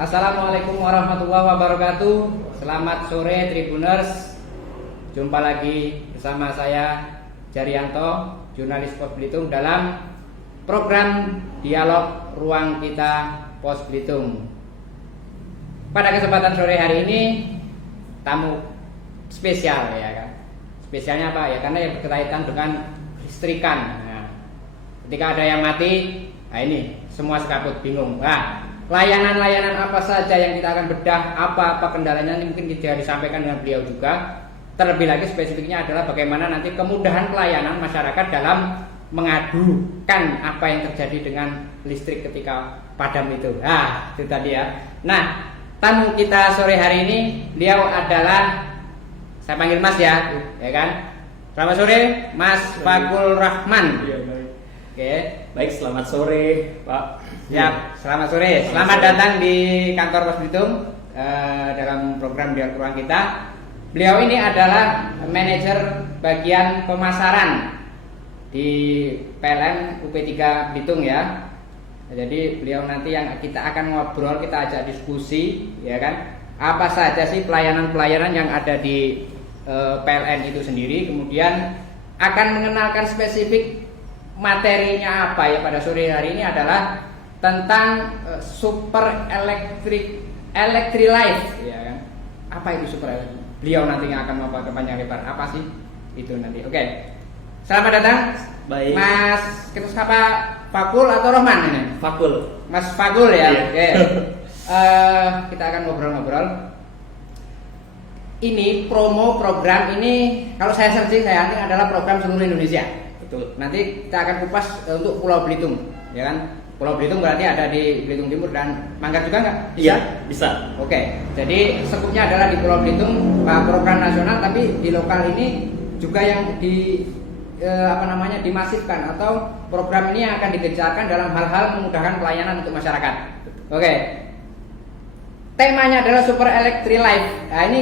Assalamualaikum warahmatullahi wabarakatuh. Selamat sore Tribuners. Jumpa lagi bersama saya Jaryanto, jurnalis Pos Belitung dalam program Dialog Ruang Kita Pos Belitung. Pada kesempatan sore hari ini tamu spesial ya kan. Spesialnya apa ya? Karena yang berkaitan dengan listrikan. Nah, ketika ada yang mati, nah ini semua sekaput bingung. Nah, layanan-layanan apa saja yang kita akan bedah, apa kendalanya ini mungkin tidak disampaikan dengan beliau juga. Terlebih lagi spesifiknya adalah bagaimana nanti kemudahan pelayanan masyarakat dalam mengadukan apa yang terjadi dengan listrik ketika padam itu. Nah, itu tadi ya. Nah, tamu kita sore hari ini beliau adalah, saya panggil Mas ya kan? Selamat sore, Mas Fakul Rahman. Iya, baik. Oke, Baik, selamat sore, Pak. ya, selamat sore. Selamat datang di kantor Pos Belitung dalam program Dialog Ruang Kita. Beliau ini adalah manajer bagian pemasaran di PLN UP3 Belitung ya. Jadi beliau nanti yang kita akan ngobrol, kita ajak diskusi ya kan. Apa saja sih pelayanan-pelayanan yang ada di PLN itu sendiri. Kemudian akan mengenalkan spesifik materinya apa ya pada sore hari ini adalah tentang super electrolyte ya kan. Apa itu super electrolyte? Beliau nantinya akan membawa panjang lebar apa sih itu nanti. Oke. Selamat datang. Baik. Mas, kita siapa? Fakul atau Rohman ini? Fakul. Mas Fakul ya. Iya. Oke. Kita akan ngobrol-ngobrol. Ini promo program ini kalau saya searching saya yakin adalah program seluruh Indonesia. Betul. Nanti kita akan kupas untuk Pulau Belitung, ya kan? Pulau Belitung berarti ada di Belitung Timur dan Manggar juga nggak? Iya, bisa. Oke. Jadi skupnya adalah di Pulau Belitung, program nasional, tapi di lokal ini juga yang dimasifkan atau program ini yang akan digencarkan dalam hal-hal memudahkan pelayanan untuk masyarakat. Oke. Temanya adalah super electrolyte. Nah, ini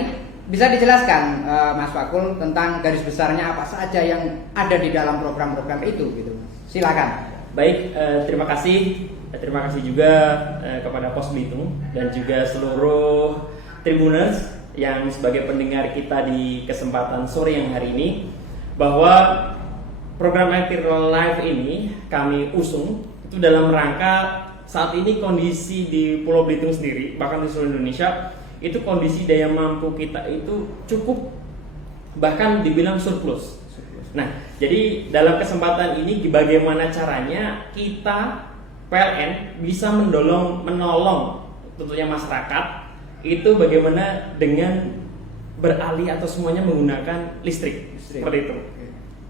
bisa dijelaskan Mas Fakul tentang garis besarnya apa saja yang ada di dalam program-program itu gitu. Silakan. Baik, terima kasih. Terima kasih juga kepada Pos Belitung dan juga seluruh Tribuners yang sebagai pendengar kita di kesempatan sore yang hari ini, bahwa program Electrolyte ini kami usung itu dalam rangka saat ini kondisi di Pulau Belitung sendiri, bahkan di seluruh Indonesia, itu kondisi daya mampu kita itu cukup, bahkan dibilang surplus. Nah, jadi dalam kesempatan ini bagaimana caranya kita PLN bisa menolong tentunya masyarakat itu bagaimana dengan beralih atau semuanya menggunakan listrik. Seperti itu.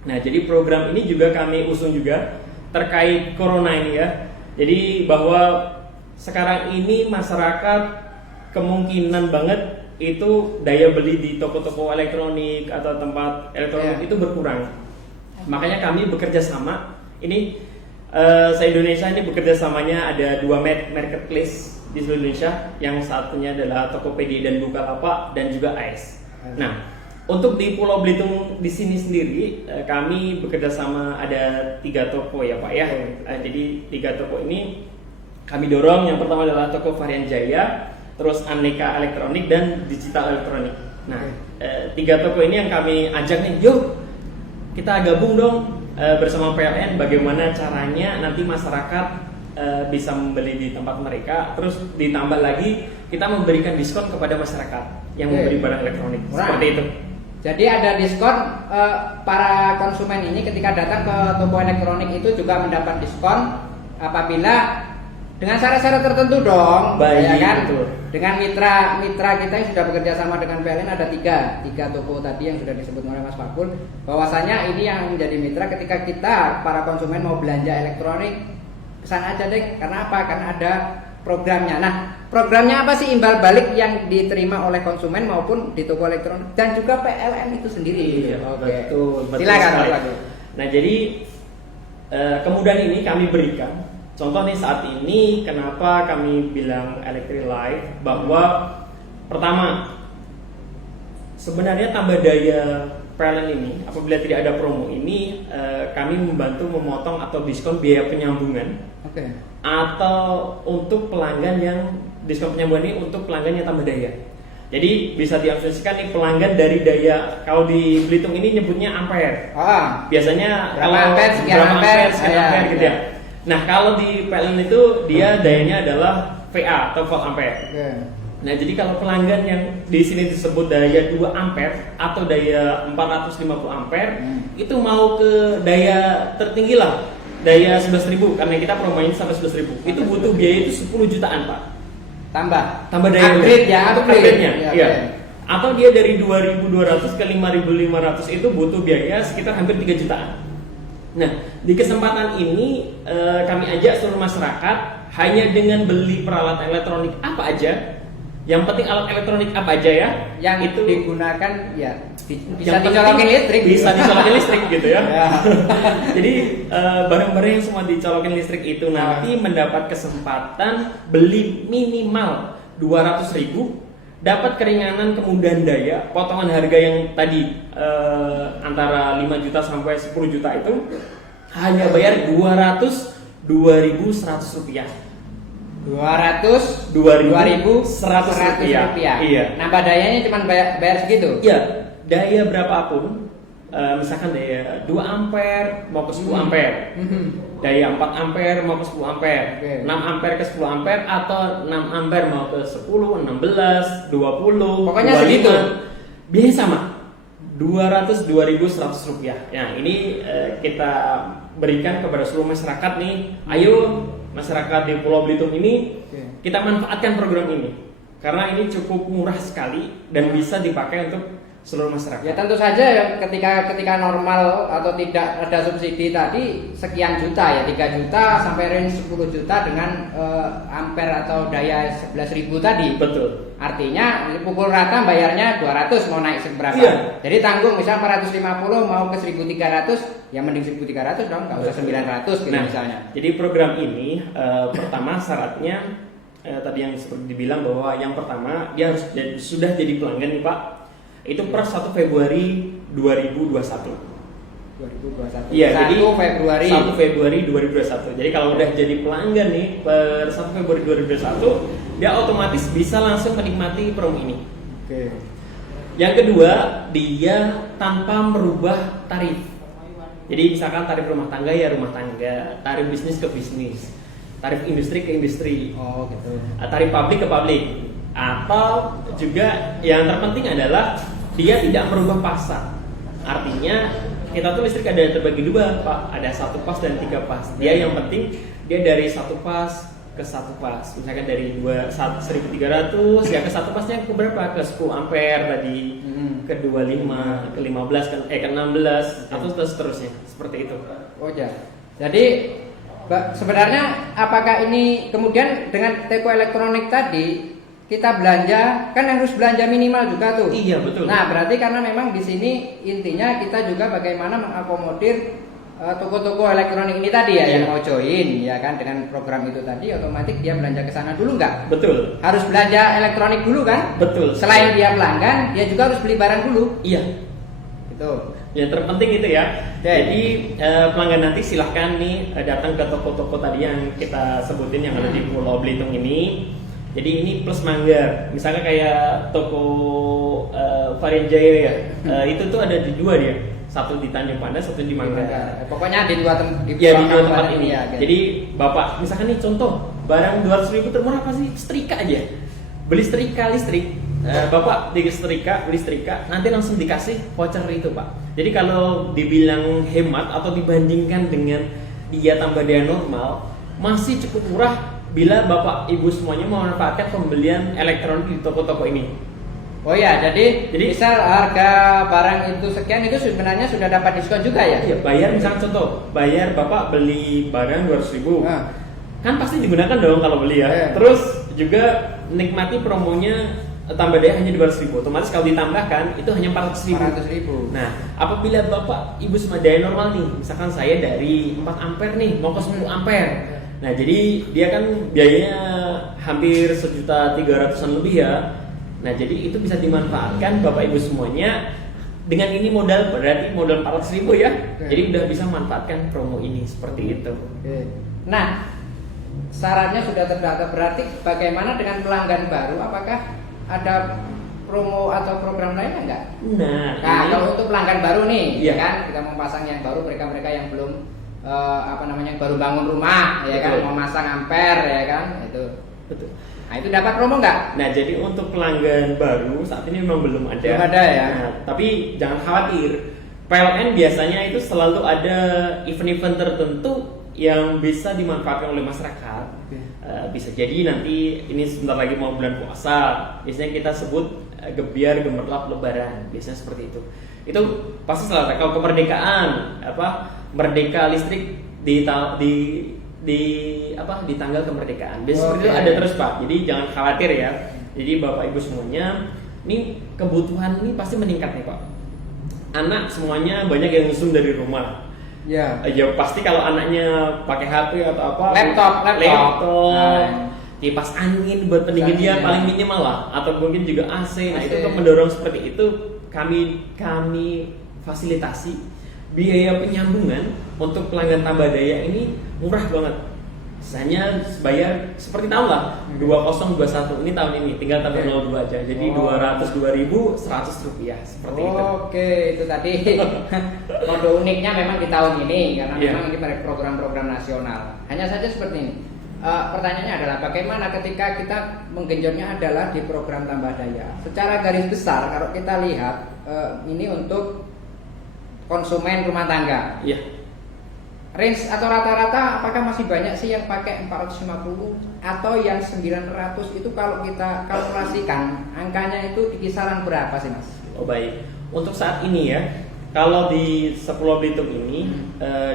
Nah, jadi program ini juga kami usung juga terkait corona ini ya. Jadi bahwa sekarang ini masyarakat kemungkinan banget itu daya beli di toko-toko elektronik atau tempat elektronik itu berkurang. Makanya kami bekerja sama. Ini se-Indonesia ini bekerja samanya ada dua marketplace di seluruh Indonesia. Yang satunya adalah Tokopedia dan Bukalapak dan juga AS. Nah, untuk di Pulau Belitung di sini sendiri kami bekerja sama ada 3 toko ya Pak ya. Jadi 3 toko ini kami dorong. Yang pertama adalah toko Varian Jaya, terus Aneka Elektronik dan Digital Elektronik. Nah, 3 toko ini yang kami ajak nih, yuk kita gabung dong bersama PLN. Bagaimana caranya nanti masyarakat bisa membeli di tempat mereka, terus ditambah lagi kita memberikan diskon kepada masyarakat yang membeli barang elektronik. Seperti itu. Jadi ada diskon para konsumen ini ketika datang ke toko elektronik itu juga mendapat diskon apabila dengan syarat-syarat tertentu dong. Baik, ya kan? betul. Dengan mitra kita yang sudah bekerja sama dengan PLN ada tiga toko tadi yang sudah disebut oleh Mas Fakul. Bahwasanya ini yang menjadi mitra ketika kita para konsumen mau belanja elektronik kesana aja deh. Karena apa? Karena ada programnya. Nah, programnya apa sih imbal balik yang diterima oleh konsumen maupun di toko elektronik dan juga PLN itu sendiri? Iya, Oke. betul. Silakan. Nah, jadi kemudahan ini kami berikan. Contoh nih saat ini kenapa kami bilang electrolyte, bahwa pertama sebenarnya tambah daya PLN ini apabila tidak ada promo ini kami membantu memotong atau diskon biaya penyambungan atau untuk pelanggan yang diskon penyambungan ini untuk pelanggan yang tambah daya. Jadi bisa diasumsikan nih pelanggan dari daya, kalau di Belitung ini nyebutnya ampere. Biasanya berapa kalau ampere, sekian ampere gitu ya. Nah kalau di PLN itu dia dayanya adalah VA atau volt ampere. Nah jadi kalau pelanggan yang di sini disebut daya 2 ampere atau daya 450 ampere itu mau ke daya tertinggi lah, daya 11.000, karena kita promoin sampai 11.000. Itu butuh biaya itu 10 jutaan Pak. Tambah daya upgrade-nya. Iya. Atau dia dari 2.200 ke 5.500 itu butuh biaya sekitar hampir 3 jutaan. Nah, di kesempatan ini kami ajak seluruh masyarakat hanya dengan beli peralatan elektronik apa aja. Yang penting alat elektronik apa aja ya, yang itu digunakan ya bisa dicolokin listrik. Bisa dicolokin listrik gitu ya. Jadi barang-barang yang semua dicolokin listrik itu nanti mendapat kesempatan beli minimal 200.000, dapat keringanan kemudahan daya, potongan harga yang tadi antara 5 juta sampai 10 juta itu hanya bayar 2.100 rupiah. 2.100 rupiah. Iya. Nambah dayanya cuma bayar segitu. Iya. Daya berapapun, misalkan daya 2 ampere mau ke 10 ampere, daya 4 ampere mau ke 10 ampere, 6 ampere ke 10 ampere, atau 6 ampere mau ke 10, 16, 20, pokoknya 25, segitu. Biaya sama. 2.100 rupiah. Nah ini kita berikan kepada seluruh masyarakat nih. Ayo masyarakat di Pulau Belitung ini kita manfaatkan program ini karena ini cukup murah sekali dan bisa dipakai untuk seluruh masyarakat. Ya tentu saja ya, ketika normal atau tidak ada subsidi tadi sekian juta ya, 3 juta sampai range 10 juta dengan ampere atau daya 11.000 tadi. Betul. Artinya pukul rata bayarnya 200 mau naik seberapa. Iya. Jadi tanggung misal 450 mau ke 1.300 ya mending 1.300 dong, nggak usah 900 gitu misalnya. Jadi program ini pertama syaratnya tadi yang seperti dibilang bahwa yang pertama dia harus sudah jadi pelanggan nih Pak. Itu per 1 Februari 2021. 2021. Iya, 1 Februari 2021. Jadi kalau udah jadi pelanggan nih per 1 Februari 2021, dia otomatis bisa langsung menikmati promo ini. Oke. Yang kedua, dia tanpa merubah tarif. Jadi misalkan tarif rumah tangga ya rumah tangga, tarif bisnis ke bisnis, tarif industri ke industri. Oh, gitu. Tarif publik ke publik. Atau juga yang terpenting adalah dia tidak merubah pasar. Artinya kita tuh listrik ada terbagi dua Pak, ada 1 pas dan 3 pas. Dia yang penting dia dari 1 pas ke 1 pas. Misalkan dari 1.300 ya ke 1 pasnya ke berapa? Ke 10 ampere tadi, ke 25, ke 15, ke 16 atau seterusnya. Seperti itu. Oh ya. Jadi sebenarnya apakah ini kemudian dengan teko elektronik tadi kita belanja kan harus belanja minimal juga tuh. Iya betul. Nah berarti karena memang di sini intinya kita juga bagaimana mengakomodir toko-toko elektronik ini tadi ya yang mau join ya kan dengan program itu tadi otomatis dia belanja ke sana dulu nggak? Betul. Harus belanja elektronik dulu kan? Betul. Selain dia pelanggan dia juga harus beli barang dulu. Iya. Itu. Yang terpenting itu ya. Jadi pelanggan nanti silahkan nih datang ke toko-toko tadi yang kita sebutin yang ada di Pulau Belitung ini. Jadi ini plus manggar, misalnya kayak toko Varian Jaya ya, itu tuh ada di 2 dia, satu di Tanjung Pandan, satu di Manggar. Pokoknya di dua tempat ini ya. Jadi bapak, misalkan nih contoh, barang 200.000 termurah apa sih? Setrika aja, beli setrika listrik, bapak beli setrika, nanti langsung dikasih voucher itu Pak. Jadi kalau dibilang hemat atau dibandingkan dengan dia tambah daya normal, masih cukup murah. Bila Bapak Ibu semuanya memanfaatkan pembelian elektronik di toko-toko ini. Oh ya, jadi misal harga barang itu sekian itu sebenarnya sudah dapat diskon juga ya? Iya, bayar misalnya contoh, bayar Bapak beli barang 200.000. Nah. Kan pasti digunakan dong kalau beli ya. Terus juga nikmati promonya tambah daya hanya 200.000. Otomatis kalau ditambahkan itu hanya 400.000. Nah, apabila Bapak Ibu semua daya normal nih, misalkan saya dari 4 ampere nih mau ke 10 ampere. Nah jadi dia kan biayanya hampir 1.300.000-an lebih ya. Nah jadi itu bisa dimanfaatkan Bapak Ibu semuanya. Dengan ini modal berarti modal 400.000 ya. Jadi udah bisa manfaatkan promo ini seperti itu. Nah syaratnya sudah terdaftar, berarti bagaimana dengan pelanggan baru? Apakah ada promo atau program lainnya enggak? Nah, Kalau untuk pelanggan baru nih, iya. ya kan, kita mau pasang yang baru, mereka yang belum baru bangun rumah, ya kan, Betul. mau masang ampere, ya kan, itu. Betul. Nah, itu dapat promo nggak? Nah, jadi untuk pelanggan baru saat ini memang belum ada. Belum ada ya. Nah, tapi jangan khawatir. PLN biasanya itu selalu ada event-event tertentu yang bisa dimanfaatkan oleh masyarakat. Bisa jadi nanti ini sebentar lagi mau bulan puasa. Biasanya kita sebut gebiar gemerlap lebaran. Biasanya seperti itu. Itu pasti selalu ada. Kalau kemerdekaan, merdeka listrik di tanggal kemerdekaan. Biasanya seperti itu ada terus Pak. Jadi jangan khawatir ya. Jadi Bapak Ibu semuanya, ini kebutuhan ini pasti meningkat nih Pak. Anak semuanya banyak yang zoom dari rumah. Ya. Ya pasti kalau anaknya pakai HP atau apa, Laptop. kipas angin buat pendingin dia Angin, paling ya. minimal lah, atau mungkin juga AC. Nah AC. itu untuk mendorong seperti itu kami fasilitasi biaya penyambungan untuk pelanggan tambah daya ini murah banget. Hanya bayar seperti tahun lah 2021 ini tahun ini tinggal tambah 02 aja, jadi 202.100 rupiah seperti itu. Oke, itu tadi kode uniknya memang di tahun ini karena Iya. memang ini program-program nasional. Hanya saja seperti ini. Pertanyaannya adalah bagaimana ketika kita menggenjotnya adalah di program tambah daya. Secara garis besar kalau kita lihat ini untuk konsumen rumah tangga. Iya. Range atau rata-rata apakah masih banyak sih yang pakai 450 atau yang 900 itu kalau kita kalkulasikan angkanya itu di kisaran berapa sih Mas? Oh baik, untuk saat ini ya, kalau di Pulau Belitung ini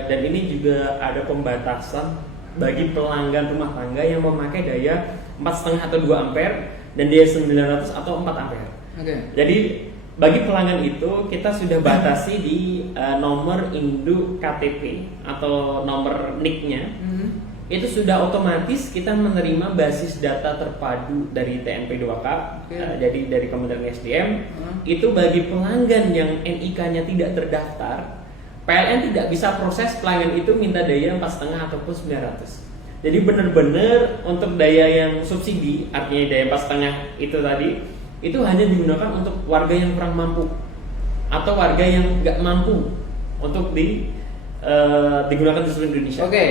dan ini juga ada pembatasan bagi pelanggan rumah tangga yang memakai daya 4,5 atau 2 ampere dan daya 900 atau 4 ampere. Oke. Jadi bagi pelanggan itu kita sudah batasi di nomor induk KTP atau nomor NIK-nya. Itu sudah otomatis kita menerima basis data terpadu dari TNP 2K, jadi dari Kementerian SDM. Itu bagi pelanggan yang NIK-nya tidak terdaftar, PLN tidak bisa proses pelanggan itu minta daya 4,5 ataupun 900. Jadi benar-benar untuk daya yang subsidi, artinya daya 4,5 itu tadi, itu hanya digunakan untuk warga yang kurang mampu atau warga yang nggak mampu untuk digunakan di seluruh Indonesia. Oke.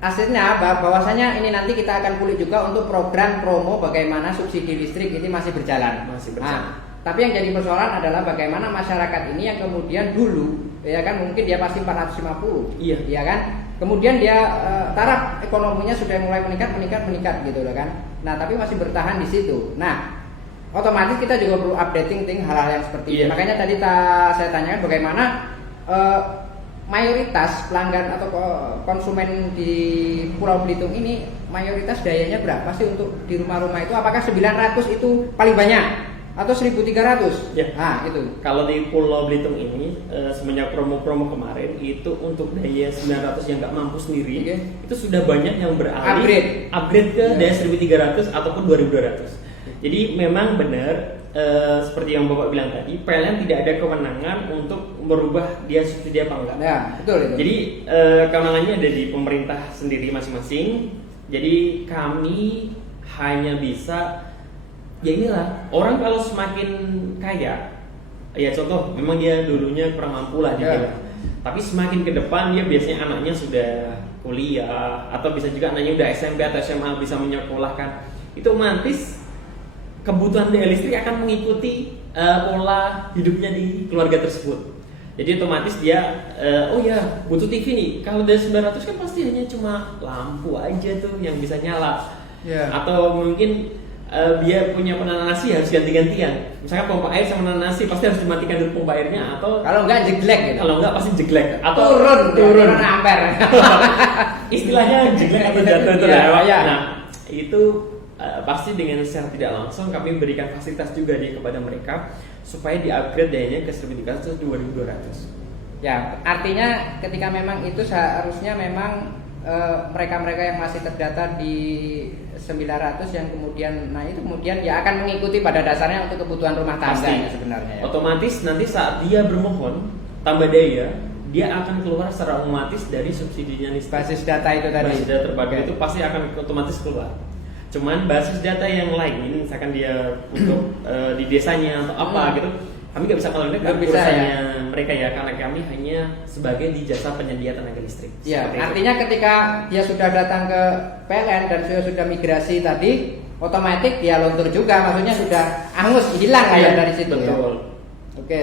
Aslinya bahwasanya ini nanti kita akan kulik juga untuk program promo bagaimana subsidi listrik ini masih berjalan. Masih berjalan. Tapi yang jadi persoalan adalah bagaimana masyarakat ini yang kemudian dulu ya kan mungkin dia pasti 450. Iya. Ya kan? Kemudian dia taraf ekonominya sudah mulai meningkat gitu loh kan. Nah, tapi masih bertahan di situ. Nah, otomatis kita juga perlu updating hal-hal yang seperti ini. Makanya tadi saya tanyakan bagaimana mayoritas pelanggan atau konsumen di Pulau Belitung ini mayoritas dayanya berapa sih untuk di rumah-rumah itu? Apakah 900 itu paling banyak atau 1.300? Ya. Nah, itu. Kalau di Pulau Belitung ini semenjak promo-promo kemarin itu untuk daya 900 yang nggak mampu sendiri, itu sudah banyak yang beralih upgrade ke daya 1.300 ataupun 2.200. Jadi memang benar seperti yang Bapak bilang tadi, PLN tidak ada kewenangan untuk merubah dia subsidi apa enggak. Ya, betul itu. Jadi kewenangannya ada di pemerintah sendiri masing-masing. Jadi kami hanya bisa, ya inilah, orang kalau semakin kaya, ya contoh memang dia dulunya kurang mampu lah dibilang. Tapi semakin ke depan dia biasanya anaknya sudah kuliah atau bisa juga anaknya udah SMP atau SMA bisa menyekolahkan. Itu otomatis kebutuhan daya listrik akan mengikuti pola hidupnya di keluarga tersebut. Jadi otomatis dia oh ya butuh TV nih. Kalau dari 900 kan pasti hanya cuma lampu aja tuh yang bisa nyala. Atau mungkin dia punya penanasi harus ganti-gantian. Misalnya pompa air sama nanasi pasti harus dimatikan dulu pompa airnya, atau kalau enggak jeglek gitu. Kalau enggak pasti jeglek atau turun ampere. Istilahnya jeglek atau jatuh itu ya. Nah, itu pasti dengan secara tidak langsung kami berikan fasilitas juga nih kepada mereka supaya di-upgrade dayanya ke 1.300 atau 2.200. Ya, artinya ketika memang itu seharusnya memang mereka-mereka yang masih terdata di 900 yang kemudian, nah itu kemudian ya akan mengikuti pada dasarnya untuk kebutuhan rumah tangga ya sebenarnya. Ya. Otomatis nanti saat dia bermohon tambah daya, dia akan keluar secara otomatis dari subsidinya listrik. Basis data itu tadi. Basis data terpadu Oke. itu pasti akan otomatis keluar. Cuman basis data yang lain, misalkan dia untuk di desanya atau apa gitu, kami nggak bisa kalkulasi Nggak bisa, urusannya mereka ya, karena kami hanya sebagai di jasa penyedia tenaga listrik. Ya, Seperti itu. artinya ketika dia sudah datang ke PLN dan sudah migrasi tadi, otomatis dia luntur juga, maksudnya sudah angus, hilang lah ya dari situ. Betul. Ya. Oke.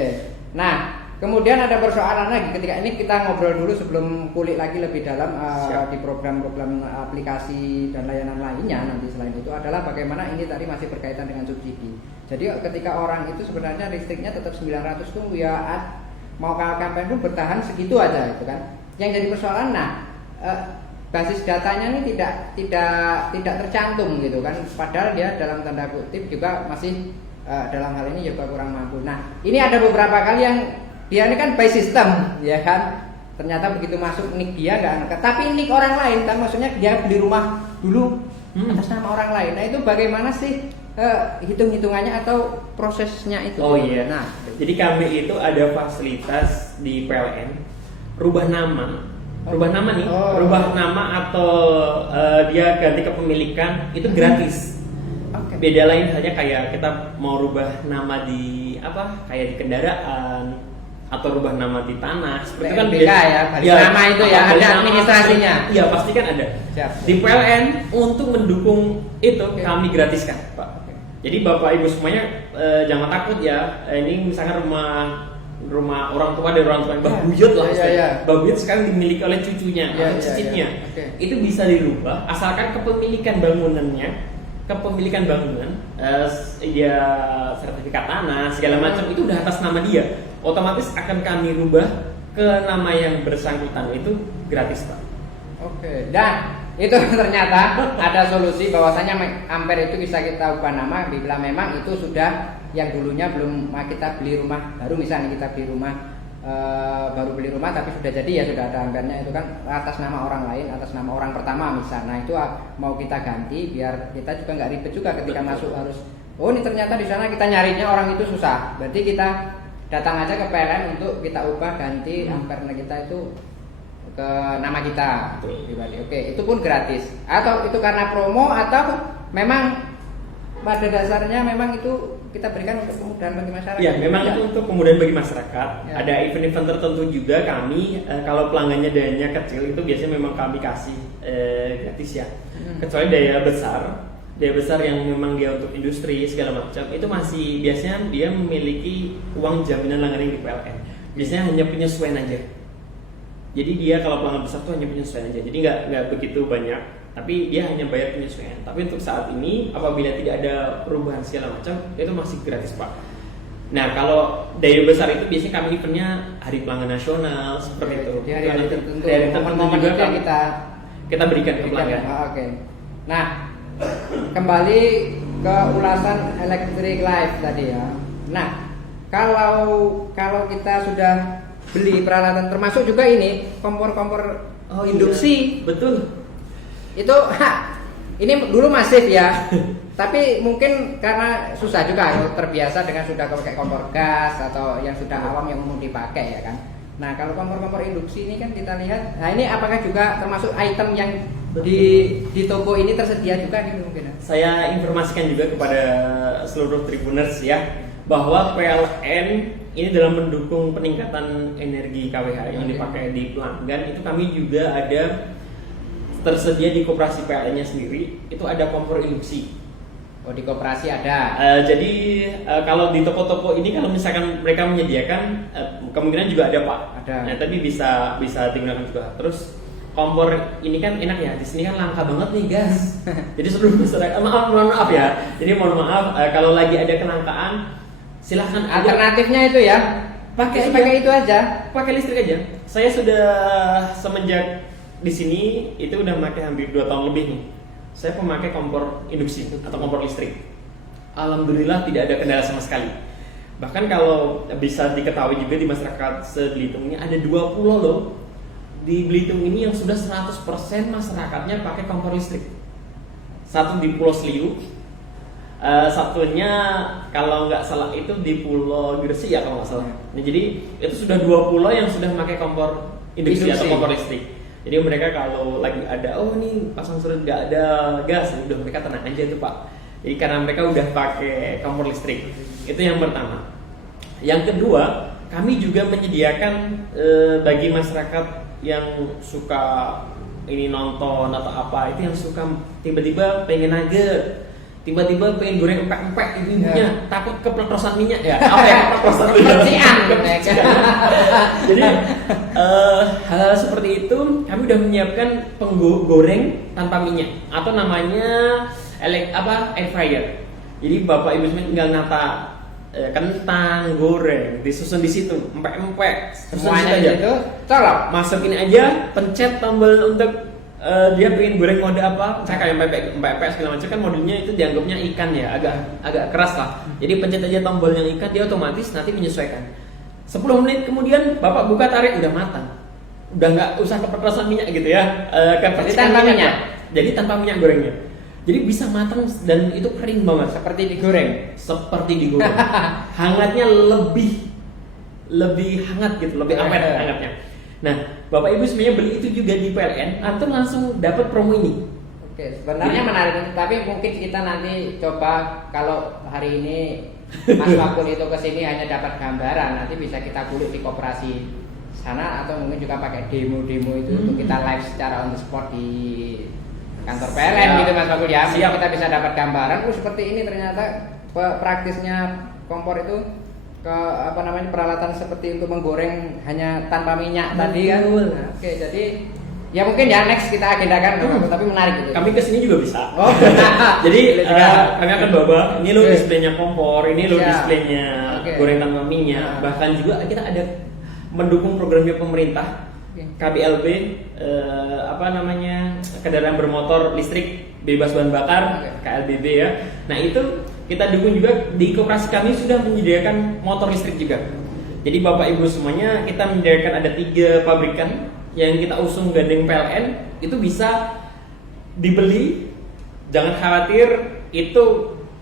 Nah, kemudian ada persoalan lagi ketika ini kita ngobrol dulu sebelum kulik lagi lebih dalam Siap. di program-program aplikasi dan layanan lainnya nanti selain itu adalah bagaimana ini tadi masih berkaitan dengan subsidi. Jadi ketika orang itu sebenarnya listriknya tetap 900 tuh ya mau kampanye pun bertahan segitu aja itu kan. Yang jadi persoalan basis datanya ini tidak tercantum gitu kan. Padahal dia dalam tanda kutip juga masih dalam hal ini juga kurang mampu. Nah, ini ada beberapa kali yang dia ini kan by system, ya kan? Ternyata begitu masuk nik dia nggak angkat, tapi nik orang lain kan, maksudnya dia beli rumah dulu atas nama orang lain. Nah itu bagaimana sih hitung-hitungannya atau prosesnya itu? Oh iya. Nah, Jadi kami itu ada fasilitas di PLN rubah nama nih, rubah nama atau dia ganti kepemilikan itu gratis. Oke. Beda lain halnya kayak kita mau rubah nama di kayak di kendaraan atau rubah nama di tanah, seperti itu kan PNBK ya, balik nama itu ya, balik ada nama, administrasinya. Iya pasti kan ada. Siap. Di PLN untuk mendukung itu Oke. kami gratiskan, Pak. Oke. Jadi Bapak Ibu semuanya jangan takut ya. Ini misalkan rumah orang tua dan orang tua yang babuyut lah, Iya. babuyut sekarang dimiliki oleh cucunya Iya, atau cicitnya. iya. Oke. Itu bisa dirubah asalkan kepemilikan bangunannya, kepemilikan bangunan, ya sertifikat tanah segala macam itu udah atas nama dia. Otomatis akan kami rubah ke nama yang bersangkutan, itu gratis, Pak. Oke. Dan itu ternyata ada solusi bahwasanya ampere itu bisa kita ubah nama bila memang itu sudah yang dulunya belum kita beli rumah baru, misalnya kita beli rumah baru beli rumah tapi sudah jadi ya sudah ada anggarannya itu kan atas nama orang lain, atas nama orang pertama misalnya. Nah itu mau kita ganti biar kita juga nggak ribet juga ketika masuk harus ini ternyata di sana kita nyarinya orang itu susah. Berarti kita datang aja ke PLN untuk kita ubah ganti ampere kita itu ke nama kita pribadi. Oke, itu pun gratis. Atau itu karena promo atau memang pada dasarnya memang itu kita berikan untuk kemudahan bagi masyarakat. Ya, memang itu untuk kemudahan bagi masyarakat. Ya. Ada event-event tertentu juga kami kalau pelanggannya dayanya kecil itu biasanya memang kami kasih gratis ya. Kecuali daya besar yang memang dia untuk industri segala macam itu masih biasanya dia memiliki uang jaminan langganan di PLN. Biasanya hanya penyesuaian aja. Jadi dia kalau pelanggan besar tuh hanya penyesuaian aja. Jadi nggak begitu banyak, tapi dia hanya bayar penyesuaian. Tapi untuk saat ini apabila tidak ada perubahan segala macam itu masih gratis, Pak. Nah kalau daya besar itu biasanya kami eventnya hari pelanggan nasional seperti itu. Di hari-hari tertentu, Hari tertentu momen-momen juga itu kami- kita berikan ke pelanggan. Oke. Nah, kembali ke ulasan electric life tadi ya. Nah, kalau kita sudah beli peralatan termasuk juga ini kompor-kompor induksi. Iya, betul. Itu ini dulu masif ya. Tapi mungkin karena susah juga terbiasa dengan sudah pakai kompor gas atau yang sudah awam yang umum dipakai ya kan. Nah, kalau kompor-kompor induksi ini kan kita lihat, nah ini apakah juga termasuk item yang di toko ini tersedia juga gitu mungkin? Saya informasikan juga kepada seluruh Tribuners ya bahwa PLN ini dalam mendukung peningkatan energi KWH yang dipakai di pelanggan itu kami juga ada tersedia di koperasi PLN-nya sendiri itu ada kompor induksi. Oh di koperasi ada. Jadi kalau di toko-toko ini kalau misalkan mereka menyediakan kemungkinan juga ada Pak. Ada. Nah, tapi bisa digunakan juga. Terus kompor ini kan enak ya. Di sini kan langka banget nih gas. Jadi seluruh masyarakat mohon maaf ya. Jadi mohon maaf kalau lagi ada kelangkaan silahkan Alternatifnya itu ya pakai itu aja. Pakai listrik aja. Saya sudah semenjak di sini itu udah pakai hampir 2 tahun lebih nih. Saya pemakai kompor induksi atau kompor listrik. Alhamdulillah tidak ada kendala sama sekali. Bahkan kalau bisa diketahui juga di masyarakat se-Belitung ini ada 2 pulau loh di Belitung ini yang sudah 100% masyarakatnya pakai kompor listrik. Satu di Pulau Seliu, Satunya kalau nggak salah itu di Pulau Gresik ya kalau nggak salah. Nah, jadi itu sudah 2 pulau yang sudah memakai kompor induksi atau kompor listrik. Jadi mereka kalau lagi ada, oh nih pasang surut nggak ada gas, udah mereka tenang aja tuh Pak. Jadi karena mereka udah pakai kompor listrik. Itu yang pertama. Yang kedua, kami juga menyediakan bagi masyarakat yang suka ini nonton atau apa, itu yang suka tiba-tiba pengen nugget, tiba-tiba pengen goreng empek-empek ibunya, takut kepletrosan minyak ya. Apa ya kepletrosan minyak? Jadi hal seperti itu kami udah menyiapkan penggoreng tanpa minyak atau namanya air fryer. Jadi Bapak Ibu semuanya tinggal nata kentang goreng disusun di situ empek-empek semuanya aja itu colok masukin aja, pencet tombol untuk dia pengen goreng mode apa, saya kayak empek-empek segala macam kan modenya itu dianggapnya ikan ya, agak keras lah. Jadi pencet aja tombol yang ikan, dia otomatis nanti menyesuaikan. 10 menit kemudian Bapak buka tarik udah matang, udah nggak usah kepetrasan minyak gitu ya, jadi tanpa minyak. Jadi tanpa minyak gorengnya. Jadi bisa matang dan itu kering banget. Seperti digoreng. Hangatnya lebih hangat gitu, lebih awet hangatnya. Nah, Bapak Ibu sebenarnya beli itu juga di PLN atau langsung dapat promo ini. Oke, sebenarnya menarik, tapi mungkin kita nanti coba kalau hari ini Mas Wakul itu kesini hanya dapat gambaran, nanti bisa kita kulik di koperasi sana atau mungkin juga pakai demo-demo itu untuk kita live secara on the spot di kantor PLN gitu Mas Wakul ya. Kita bisa dapat gambaran, seperti ini ternyata praktisnya kompor itu peralatan seperti untuk menggoreng hanya tanpa minyak tadi kan. Nah, oke, jadi ya mungkin ya next kita agendakan tapi menarik gitu. Kami kesini juga bisa. Oh. Jadi kami akan bawa ini loh displaynya kompor, ini loh displaynya goreng tanpa minyak. Bahkan juga kita ada mendukung programnya pemerintah KBLB kendaraan bermotor listrik bebas bahan bakar KLBB ya. Nah itu kita dukung juga di koperasi kami sudah menyediakan motor listrik juga. Jadi Bapak Ibu semuanya kita menyediakan ada 3 pabrikan yang kita usung gandeng PLN, itu bisa dibeli, jangan khawatir, itu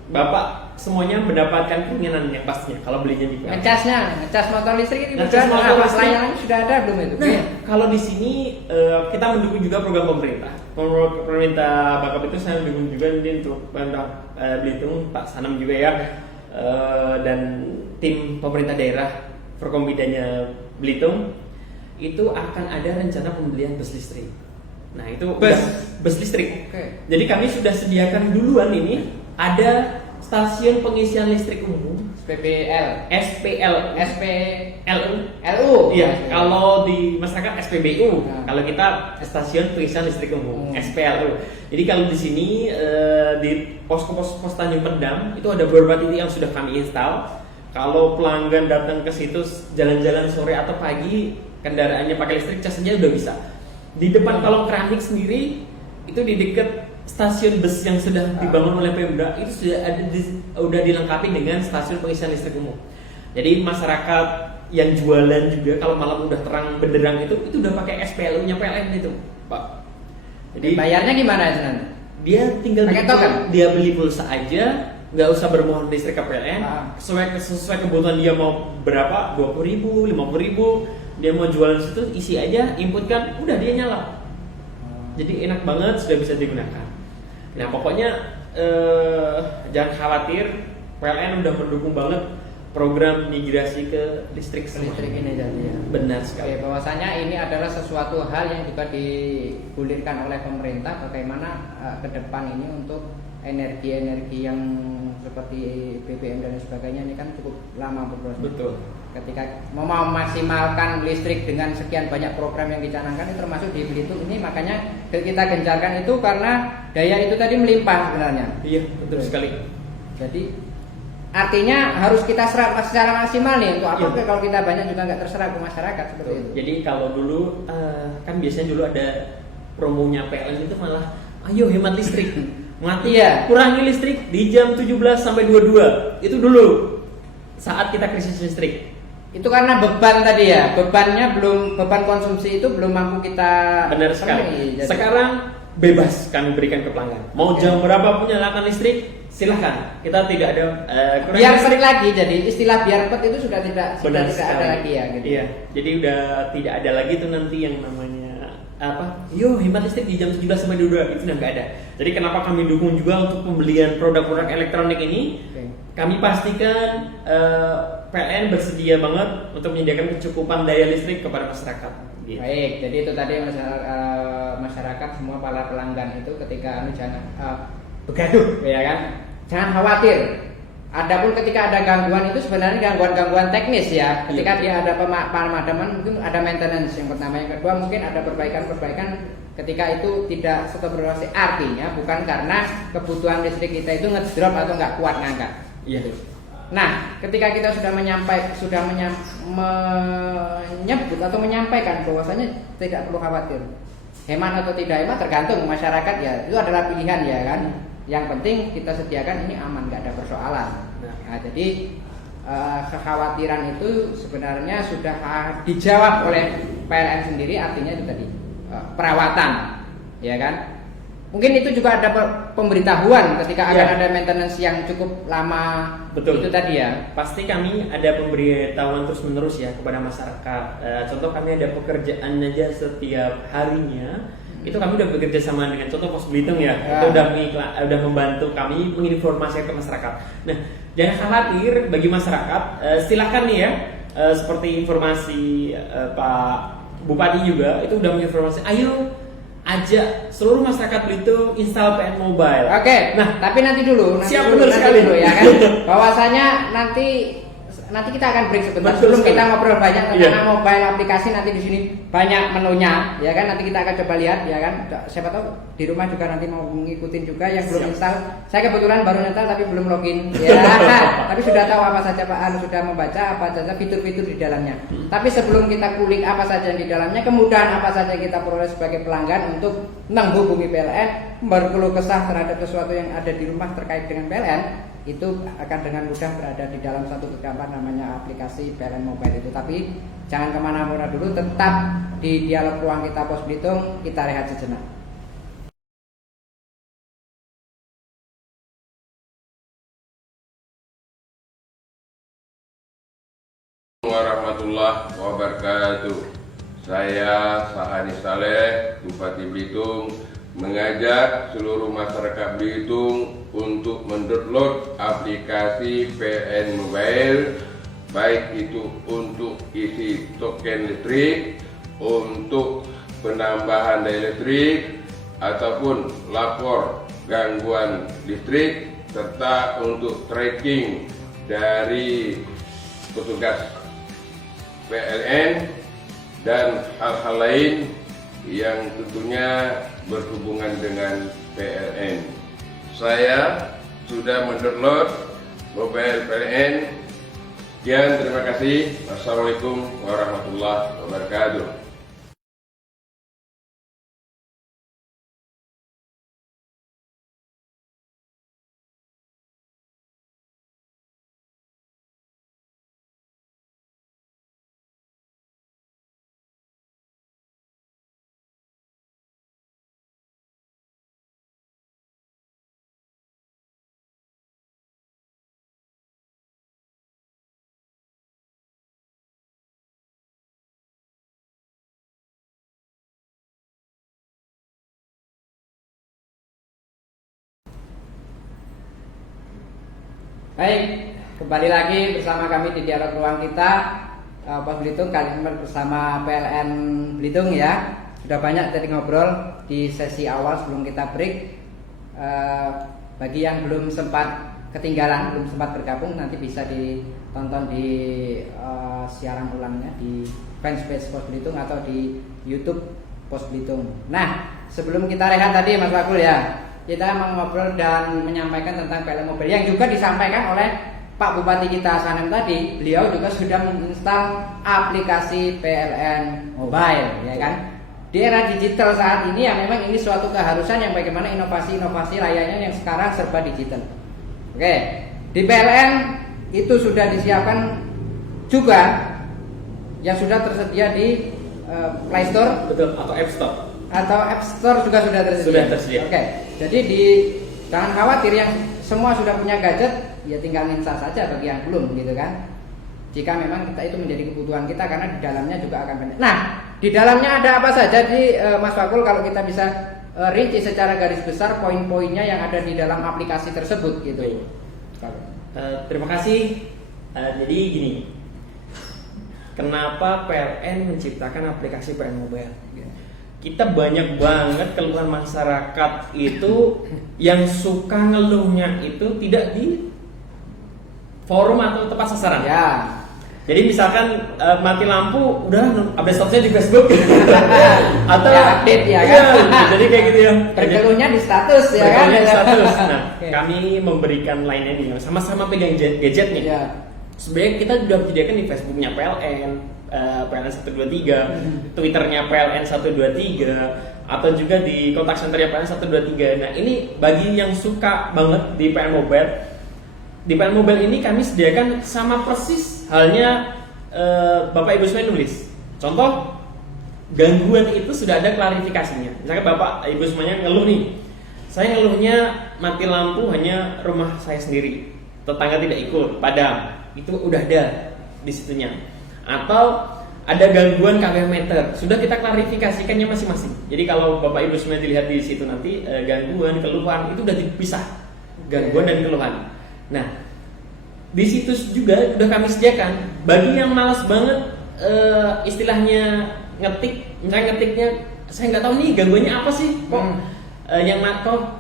Bapak semuanya mendapatkan keinginan yang pastinya kalau belinya di PLN. Ngecas motor listrik ini layanannya sudah ada belum itu? Nah, kalau di sini kita mendukung juga program pemerintah. Pemerintah Bakap itu saya mendukung juga ini untuk pemerintah Belitung, Pak Sanam juga ya, dan tim pemerintah daerah Forkombidanya Belitung itu akan ada rencana pembelian bus listrik. Nah itu bus listrik. Jadi kami sudah sediakan duluan ini ada stasiun pengisian listrik umum SPLU. Iya, kalau di masyarakat SPBU. Kalau kita stasiun pengisian listrik umum SPLU. Jadi kalau di sini di pos Tanjung Pendam itu ada beberapa titik yang sudah kami install. Kalau pelanggan datang ke situ jalan-jalan sore atau pagi, kendaraannya pakai listrik, cas saja udah bisa. Di depan kolong keramik sendiri itu di dekat stasiun bus yang sudah dibangun oleh Pemda itu sudah dilengkapi dengan stasiun pengisian listrik umum. Jadi masyarakat yang jualan juga kalau malam udah terang benderang itu udah pakai SPLU-nya PLN itu, Pak. Jadi bayarnya gimana Nan? Dia tinggal token. Dia beli pulsa aja, nggak usah bermohon listrik ke PLN. Sesuai kebutuhan dia mau berapa, 20.000, 50.000, dia mau jualan situ isi aja, inputkan, udah dia nyala. Jadi enak banget, sudah bisa digunakan. Nah pokoknya jangan khawatir, PLN udah mendukung banget program migrasi ke listrik ini jadi ya. Benar sekali. Bahwasanya ini adalah sesuatu hal yang juga digulirkan oleh pemerintah bagaimana ke depan ini untuk energi-energi yang seperti BBM dan sebagainya ini kan cukup lama berproses. Betul. Ketika mau memaksimalkan listrik dengan sekian banyak program yang dicanangkan, itu termasuk di Belitung ini, makanya kita gencarkan itu karena daya itu tadi melimpah sebenarnya. Iya, betul sekali. Jadi artinya harus kita serap secara maksimal nih untuk apa? Iya. Kalau kita banyak juga nggak terserap ke masyarakat seperti itu. Jadi kalau dulu kan biasanya dulu ada promonya PLN itu malah ayo hemat listrik. Mati ya, kurangi listrik di jam 17 sampai 22. Itu dulu saat kita krisis listrik. Itu karena beban tadi ya, beban konsumsi itu belum mampu kita. Benar sekali. Sekarang bebas kami berikan ke pelanggan. Mau jam berapa pun nyalakan listrik, silahkan. Kita tidak ada biar sering lagi, jadi istilah biar pet itu sudah tidak ada lagi ya gitu. Iya, jadi udah tidak ada lagi tuh nanti yang namanya apa? Yo, hemat listrik di jam 17 sampai 22 itu udah nggak ada. Jadi kenapa kami dukung juga untuk pembelian produk-produk elektronik ini? Okay. Kami pastikan PLN bersedia banget untuk menyediakan kecukupan daya listrik kepada masyarakat. Gitu. Baik, jadi itu tadi masyarakat semua para pelanggan itu ketika jangan begaduh, ya kan? Jangan khawatir. Adapun ketika ada gangguan itu sebenarnya gangguan-gangguan teknis ya. Ketika dia ada pemadaman mungkin ada maintenance yang pertama, yang kedua mungkin ada perbaikan-perbaikan ketika itu tidak stop beroperasi. Artinya bukan karena kebutuhan listrik kita itu ngedrop atau nggak kuat ngangkat. Iya. Nah, ketika kita sudah menyebut atau menyampaikan bahwasanya tidak perlu khawatir. Hemat atau tidak hemat tergantung masyarakat ya. Itu adalah pilihan ya kan. Yang penting kita sediakan ini aman, nggak ada persoalan. Nah, jadi kekhawatiran itu sebenarnya sudah dijawab oleh PLN sendiri, artinya itu tadi perawatan, ya kan? Mungkin itu juga ada pemberitahuan ketika akan ada maintenance yang cukup lama. Betul. Itu tadi ya. Pasti kami ada pemberitahuan terus-menerus ya kepada masyarakat. Contoh kami ada pekerjaan aja setiap harinya. Itu kami udah bekerja sama dengan contoh Pos Belitung ya. Itu udah membantu kami menginformasikan ke masyarakat. Nah, jangan khawatir bagi masyarakat. Silakan nih ya, seperti informasi Pak Bupati juga itu udah menginformasi. Ayo ajak seluruh masyarakat Belitung install PLN Mobile. Oke. Nah, tapi nanti dulu. Siap, benar sekali dulu ya kan. Bahwasanya nanti kita akan break sebentar. Sebelum kita ngobrol banyak tentang mobile aplikasi, nanti di sini banyak menunya, ya kan? Nanti kita akan coba lihat, ya kan? Siapa tahu di rumah juga nanti mau ngikutin juga yang belum install. Saya kebetulan baru install tapi belum login, ya. Tapi sudah tahu apa saja Pak Anu, sudah membaca apa saja fitur-fitur di dalamnya. Tapi sebelum kita kulik apa saja yang di dalamnya, kemudahan apa saja yang kita peroleh sebagai pelanggan untuk menghubungi PLN, berkeluh kesah terhadap sesuatu yang ada di rumah terkait dengan PLN, itu akan dengan mudah berada di dalam satu genggaman namanya aplikasi PLN Mobile itu. Tapi jangan kemana-mana dulu, tetap di dialog ruang kita Pos Belitung. Kita rehat sejenak. Warahmatullahi wabarakatuh. Saya Sahani Saleh, Bupati Belitung, mengajak seluruh masyarakat Belitung untuk mendownload aplikasi PLN Mobile, baik itu untuk isi token listrik, untuk penambahan daya listrik, ataupun lapor gangguan listrik, serta untuk tracking dari petugas PLN dan hal-hal lain yang tentunya berhubungan dengan PLN. Saya sudah mendownload mobile PLN. Sekian, terima kasih. Wassalamualaikum warahmatullahi wabarakatuh. Baik, kembali lagi bersama kami di dialog ruang kita Pos Belitung, kali ini bersama PLN Belitung ya. Sudah banyak tadi ngobrol di sesi awal sebelum kita break. Bagi yang belum sempat ketinggalan, belum sempat bergabung, nanti bisa ditonton di siaran ulangnya di fanpage Pos Belitung atau di YouTube Pos Belitung. Nah, sebelum kita rehat tadi Mas Wakul ya, kita mau ngobrol dan menyampaikan tentang PLN Mobile yang juga disampaikan oleh Pak Bupati kita Sanem tadi. Beliau juga sudah menginstal aplikasi PLN Mobile, ya kan? Di era digital saat ini ya memang ini suatu keharusan yang bagaimana inovasi-inovasi layanan yang sekarang serba digital. Oke, di PLN itu sudah disiapkan juga yang sudah tersedia di Play Store, betul, atau App Store. Atau App Store juga sudah tersedia. Sudah tersedia. Oke. Jadi jangan khawatir, yang semua sudah punya gadget, ya tinggal install saja bagi yang belum gitu kan. Jika memang kita itu menjadi kebutuhan kita, karena di dalamnya juga akan banyak. Nah, di dalamnya ada apa saja di Mas Fakul, kalau kita bisa rinci secara garis besar poin-poinnya yang ada di dalam aplikasi tersebut gitu. Terima kasih. Jadi gini, kenapa PLN menciptakan aplikasi PLN Mobile? Kita banyak banget keluhan masyarakat itu yang suka ngeluhnya itu tidak di forum atau tepat sasaran. Ya. Jadi misalkan mati lampu, udah update statusnya di Facebook atau ya, update ya kan. Jadi kayak gitu ya. Berkeluhnya di status ya kan. Berkeluhnya di status. Nah, Okay. kami memberikan lainnya nih, sama-sama pegang gadget nih. Ya. Sebenarnya kita sudah menyediakan di Facebooknya PLN, PLN 123, Twitternya PLN 123, atau juga di kontak centernya PLN 123. Nah, ini bagi yang suka banget di PLN Mobile. Di PLN Mobile ini kami sediakan sama persis halnya Bapak Ibu semuanya nulis. Contoh, gangguan itu sudah ada klarifikasinya. Misalkan Bapak Ibu semuanya ngeluh nih, saya ngeluhnya mati lampu hanya rumah saya sendiri, tetangga tidak ikut, padam. Itu udah ada di situnya. Atau ada gangguan KW meter, sudah kita klarifikasikannya masing-masing. Jadi kalau Bapak Ibu semuanya dilihat di situ nanti gangguan, keluhan itu udah dipisah, gangguan dan keluhan. Nah, di situs juga udah kami sediakan. Bagi yang malas banget istilahnya ngetik, misalnya ngetiknya saya nggak tahu nih gangguannya apa sih, kok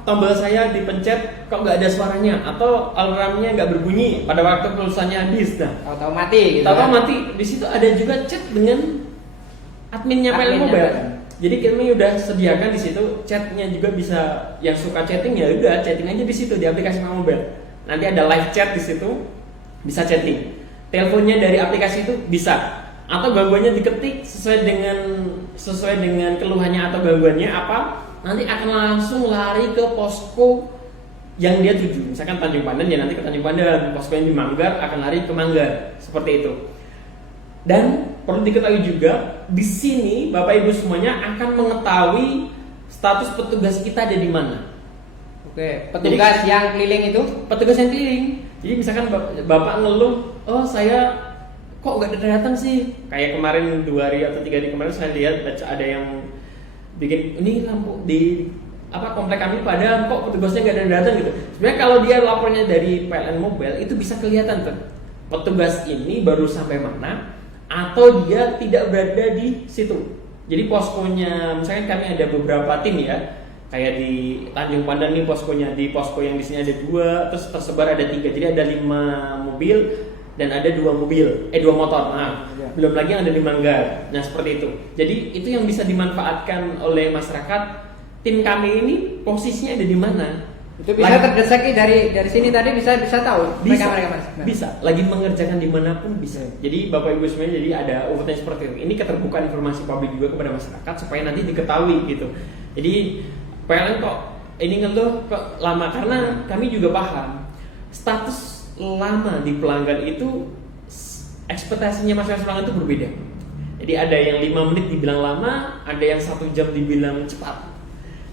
tombol saya dipencet kok nggak ada suaranya, atau alarmnya nggak berbunyi pada waktu pulsanya habis. Nah, tahu mati gitu. Tahu mati. Di situ ada juga chat dengan adminnya PLN Mobile. Jadi kami udah sediakan di situ chatnya juga, bisa yang suka chatting ya udah chatting aja di situ di aplikasi PLN Mobile. Nanti ada live chat di situ, bisa chatting. Teleponnya dari aplikasi itu bisa. Atau gangguannya diketik sesuai dengan keluhannya atau gangguannya apa, nanti akan langsung lari ke posko yang dia tuju. Misalkan Tanjung Pandan, ya nanti ke Tanjung Pandan. Posko yang di Manggar akan lari ke Manggar, seperti itu. Dan perlu diketahui juga, di sini Bapak Ibu semuanya akan mengetahui status petugas kita ada di mana. Oke, petugas yang keliling itu? Petugas yang keliling. Jadi misalkan Bapak ngeluh, oh saya kok nggak datang sih? Kayak kemarin 2 hari atau 3 hari kemarin saya lihat ada yang bikin ini lampu di komplek kami padam, kok petugasnya nggak datang gitu. Sebenarnya kalau dia lapornya dari PLN Mobile itu bisa kelihatan tuh petugas ini baru sampai mana atau dia tidak berada di situ. Jadi poskonya, misalnya kami ada beberapa tim ya, kayak di Tanjung Pandan nih poskonya, di posko yang di sini ada 2, terus tersebar ada 3, jadi ada 5 mobil dan ada 2 motor. Nah, belum lagi yang ada di Manggar. Nah, seperti itu. Jadi itu yang bisa dimanfaatkan oleh masyarakat. Tim kami ini posisinya ada di mana? Itu bisa terdeteksi dari sini tadi, bisa tahu bisa, mereka Mas. Nah. Bisa. Lagi mengerjakan dimanapun bisa. Jadi Bapak Ibu semuanya, jadi ada overtime seperti itu. Ini keterbukaan informasi publik juga kepada masyarakat supaya nanti diketahui gitu. Jadi PLN kok ini ngeluh kok lama, karena kami juga paham status lama di pelanggan itu ekspektasinya masing-masing pelanggan itu berbeda. Jadi ada yang 5 menit dibilang lama, ada yang 1 jam dibilang cepat.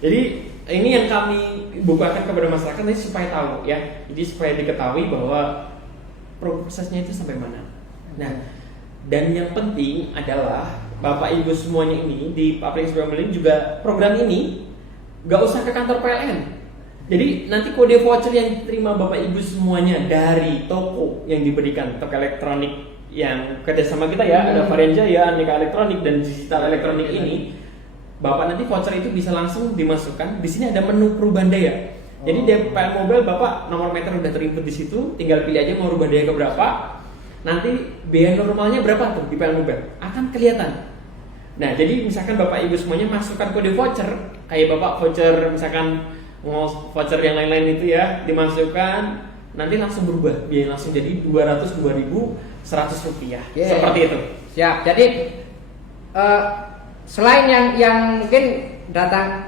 Jadi ini yang kami bukakan kepada masyarakat ini supaya tahu ya. Jadi supaya diketahui bahwa prosesnya itu sampai mana. Nah, dan yang penting adalah Bapak Ibu semuanya ini di aplikasi PLN juga program ini gak usah ke kantor PLN. Jadi nanti kode voucher yang terima Bapak Ibu semuanya dari toko yang diberikan, toko elektronik yang kerjasama kita ya, ada Varian Jaya, Aneka Elektronik dan Digital Elektronik ini, Bapak nanti voucher itu bisa langsung dimasukkan. Di sini ada menu perubahan daya. Jadi di PLN Mobile Bapak nomor meter udah terinput di situ, tinggal pilih aja mau rubah daya ke berapa. Nanti biaya normalnya berapa tuh di PLN Mobile akan kelihatan. Nah, jadi misalkan Bapak Ibu semuanya masukkan kode voucher, kayak Bapak voucher misalkan voucher yang lain-lain itu ya, dimasukkan, nanti langsung berubah, biaya langsung jadi 202.100 rupiah. Yeah. Seperti itu. Siap. Jadi selain yang mungkin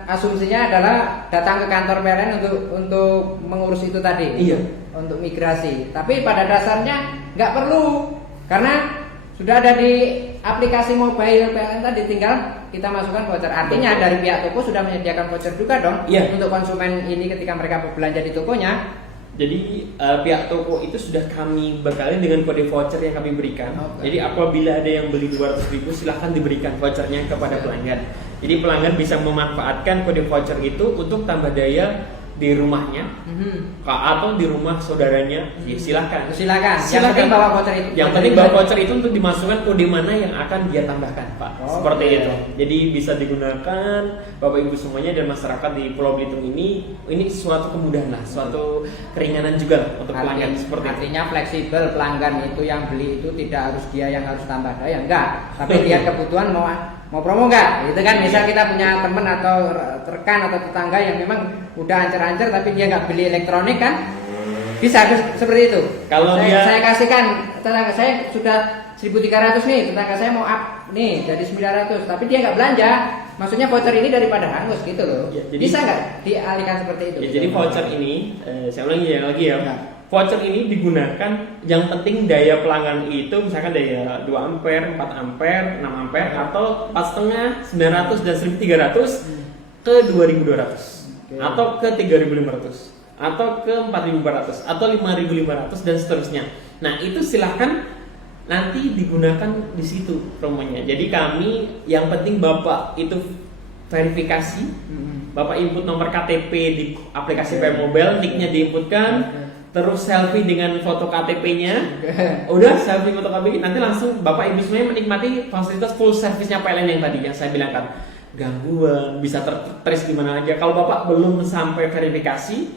asumsinya adalah datang ke kantor PLN untuk mengurus itu tadi, iya, untuk migrasi. Tapi pada dasarnya nggak perlu, karena sudah ada di aplikasi mobile PLN tadi, tinggal kita masukkan voucher. Artinya dari pihak toko sudah menyediakan voucher juga dong, iya, untuk konsumen ini ketika mereka berbelanja di tokonya. Jadi pihak toko itu sudah kami bekali dengan kode voucher yang kami berikan. Jadi apabila ada yang beli 200.000 silahkan diberikan vouchernya kepada pelanggan. Jadi pelanggan bisa memanfaatkan kode voucher itu untuk tambah daya di rumahnya atau di rumah saudaranya. Ya, silakan. Yang penting bawa voucher itu. Yang penting bawa voucher itu untuk dimasukkan kode mana yang akan dia tambahkan, Pak. Seperti itu. Jadi bisa digunakan Bapak Ibu semuanya dan masyarakat di Pulau Belitung ini suatu kemudahan lah, suatu keringanan juga untuk pelanggan seperti itu. Artinya fleksibel, pelanggan itu yang beli itu tidak harus dia yang harus tambah daya, enggak. Tapi dia kebutuhan mau promo enggak? Gitu kan. Misal kita punya teman atau rekan atau tetangga yang memang udah ancer-ancer tapi dia nggak beli elektronik kan, bisa seperti itu. Kalau saya kasihkan tetangga saya sudah 1.300 nih, tetangga saya mau up nih jadi 900, tapi dia nggak belanja, maksudnya voucher ini daripada hangus gitu loh. Ya, jadi, bisa nggak dialihkan seperti itu? Ya, jadi voucher ini saya ulangi lagi ya. Voucher ini digunakan yang penting daya pelanggan itu misalkan daya 2 ampere, 4 ampere, 6 ampere atau 4,5, 900 dan 1.300 ke 2.200. Atau ke 3.500 atau ke 4.400 atau 5.500 dan seterusnya. Nah, itu silahkan nanti digunakan di situ promonya. Jadi kami yang penting Bapak itu verifikasi, Bapak input nomor KTP di aplikasi Mobile, nicknya diinputkan, terus selfie dengan foto KTP-nya. Udah selfie foto KTP, nanti langsung Bapak Ibu semuanya menikmati fasilitas full service-nya PLN yang tadi yang saya bilangkan. Gangguan bisa tertrace di mana aja. Kalau Bapak belum sampai verifikasi,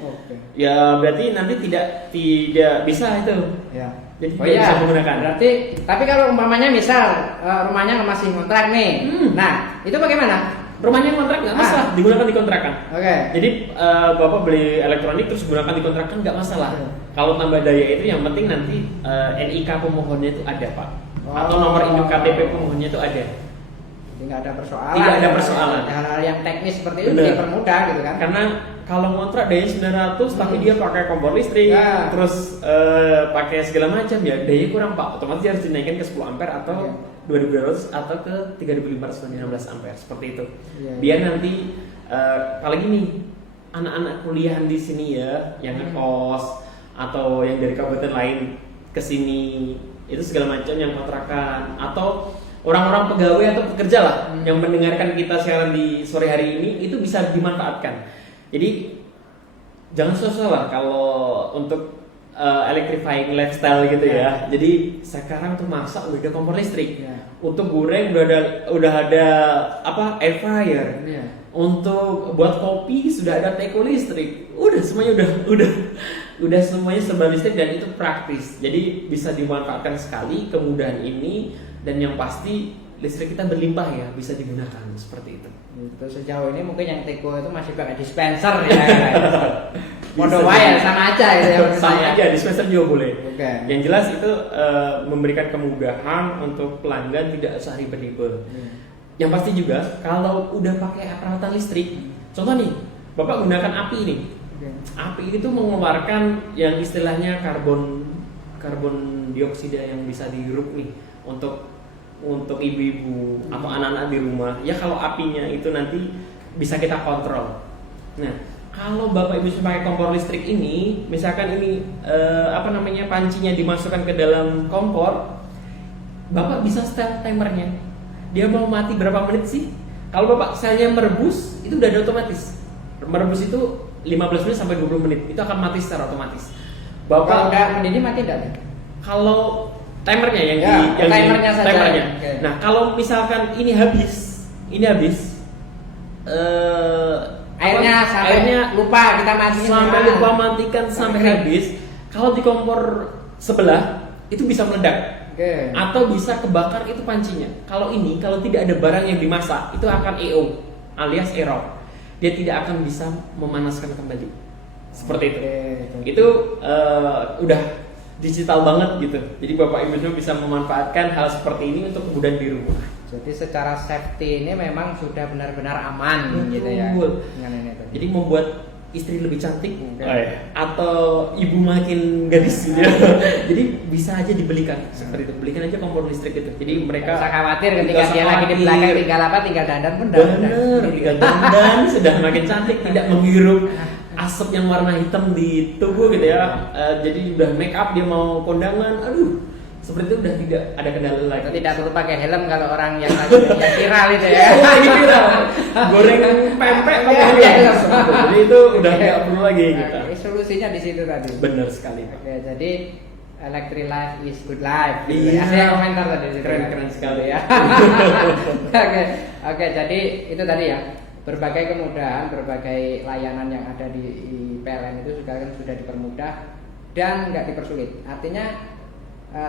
ya berarti nanti tidak bisa itu. Ya. Jadi bisa menggunakan. Berarti, tapi kalau umpamanya misal rumahnya masih kontrak nih, nah itu bagaimana? Rumahnya kontrak nggak masalah, digunakan di kontrakan. Jadi Bapak beli elektronik terus gunakan di kontrakan nggak masalah. Kalau tambah daya itu yang penting nanti NIK pemohonnya itu ada, Pak, atau nomor induk KTP pemohonnya itu ada. Jadi nggak ada persoalan. Tidak ada persoalan. Hal-hal yang teknis seperti itu dipermudah gitu kan? Karena kalau kontrak daya 900 tapi dia pakai kompor listrik, terus pakai segala macam ya daya kurang, Pak. Otomatis harus dinaikkan ke 10 ampere atau 2.200 atau ke 3.500 dan 16 ampere seperti itu. Biar nanti apalagi nih anak-anak kuliahan di sini ya, yang ngekos atau yang dari kabupaten lain ke sini itu segala macam yang kontrakan atau orang-orang pegawai atau pekerja lah yang mendengarkan kita siaran di sore hari ini itu bisa dimanfaatkan. Jadi jangan susah lah kalau untuk electrifying lifestyle gitu ya. Jadi sekarang tuh masak udah ada kompor listrik, untuk goreng udah ada apa air fryer, untuk buat kopi sudah ada teko listrik. Udah semuanya udah semuanya serba listrik dan itu praktis. Jadi bisa dimanfaatkan sekali kemudahan ini. Dan yang pasti listrik kita berlimpah ya, bisa digunakan seperti itu. Sejauh ini mungkin yang teko itu masih pakai dispenser ya. Modal wae sama aja gitu ya. Sama aja, dispenser juga boleh. Yang jelas itu memberikan kemudahan untuk pelanggan tidak usah ribet-ribet. Yang pasti juga kalau udah pakai peralatan listrik, contoh nih, Bapak gunakan api ini. Api itu mengeluarkan yang istilahnya karbon dioksida yang bisa dihirup nih untuk ibu-ibu atau anak-anak di rumah. Ya kalau apinya itu nanti bisa kita kontrol. Nah, kalau Bapak Ibu pakai kompor listrik ini, misalkan ini pancinya dimasukkan ke dalam kompor, Bapak bisa setel timernya. Dia mau mati berapa menit sih? Kalau Bapak selnya merebus, itu udah ada otomatis. Merebus itu 15 menit sampai 20 menit, itu akan mati secara otomatis. Bapak udah mendidih mati enggak? Kalau timernya timernya saja. Timernya. Nah, kalau misalkan ini habis airnya lupa kita matiin sampai lupa matikan sampai habis. Kalau di kompor sebelah itu bisa meledak. Atau bisa kebakar itu pancinya. Kalau tidak ada barang yang dimasak, itu akan EO alias error. Dia tidak akan bisa memanaskan kembali. Seperti itu. Itu udah digital banget gitu. Jadi Bapak Ibu semua bisa memanfaatkan hal seperti ini untuk kemudahan di rumah. Jadi secara safety ini memang sudah benar-benar aman gitu ya. Jadi membuat istri lebih cantik atau ibu makin gadis gitu ya. Jadi bisa aja dibelikan seperti itu. Belikan aja kompor listrik itu. Jadi mereka nggak usah khawatir ketika dia lagi di belakang tinggal dandan pun tinggal dandan sudah makin cantik, tidak menghirup asap yang warna hitam di tubuh gitu ya. Jadi udah make up dia mau kondangan, aduh seperti itu udah tidak ada kendala lagi. Tidak perlu pakai helm kalau orang yang lagi yang viral itu ya. Lagi viral. Goreng pempek pakai helm. Jadi itu udah nggak perlu lagi kita. Solusinya di situ tadi. Benar sekali. Oke, jadi electric life is good life. Iya. Saya komentar tadi di situ. Keren sekali ya. Oke, jadi itu tadi ya. Berbagai kemudahan, berbagai layanan yang ada di PLN itu sekarang sudah dipermudah dan nggak dipersulit. Artinya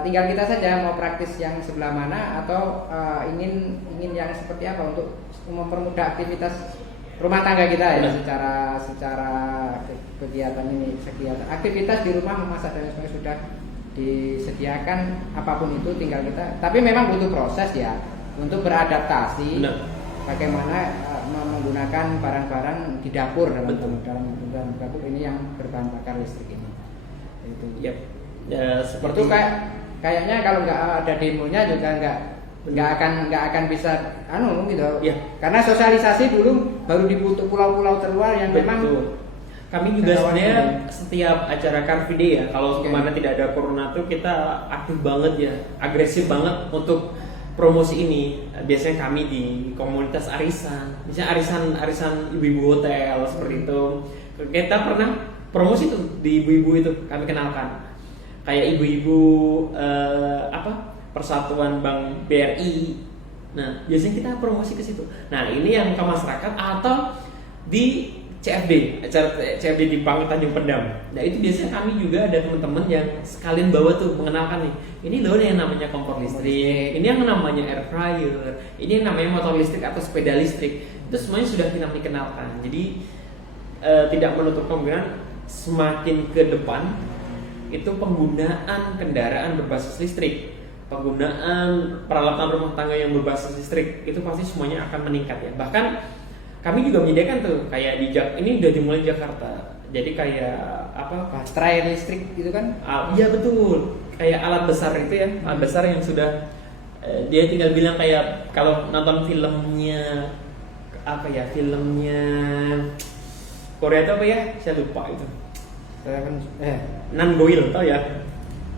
tinggal kita saja mau praktis yang sebelah mana atau ingin yang seperti apa untuk mempermudah aktivitas rumah tangga kita ya, secara kegiatan ini, aktivitas di rumah memasak dan sebagainya sudah disediakan, apapun itu tinggal kita. Tapi memang butuh proses ya untuk beradaptasi. Benar. Bagaimana menggunakan barang-barang di dapur dalam dapur ini yang berbahan bakar listrik ini. Itu. Yep. Ya seperti Itu kayaknya kalau nggak ada demonya juga nggak akan bisa gitu. Ya. Karena sosialisasi dulu baru di pulau-pulau terluar yang memang kami juga sebenarnya setiap acara Car Free Day ya, kalau kemana tidak ada corona tuh kita aktif banget ya, agresif banget untuk promosi ini. Biasanya kami di komunitas arisan, misalnya arisan ibu-ibu hotel seperti itu. Kita pernah promosi tuh di ibu-ibu itu, kami kenalkan kayak ibu-ibu Persatuan Bank BRI. Nah, biasanya kita promosi ke situ. Nah, ini yang ke masyarakat atau di CFD, acara CFD di Tanjung Pendam. Nah, itu biasanya kami juga ada teman-teman yang sekalian bawa tuh mengenalkan nih. Ini loh yang namanya kompor listrik, ini yang namanya air fryer, ini yang namanya motor listrik atau sepeda listrik. Itu semuanya sudah kita kenalkan. Jadi tidak menutup kemungkinan semakin ke depan itu penggunaan kendaraan berbasis listrik, penggunaan peralatan rumah tangga yang berbasis listrik itu pasti semuanya akan meningkat ya. Bahkan kami juga menyediakan tuh kayak ini udah dimulai di Jakarta. Jadi kayak baterai listrik gitu kan? Iya betul. Kayak alat besar itu ya, alat besar yang sudah dia tinggal bilang kayak kalau nonton filmnya filmnya Korea itu apa ya? Saya lupa itu. Nangoil tau ya?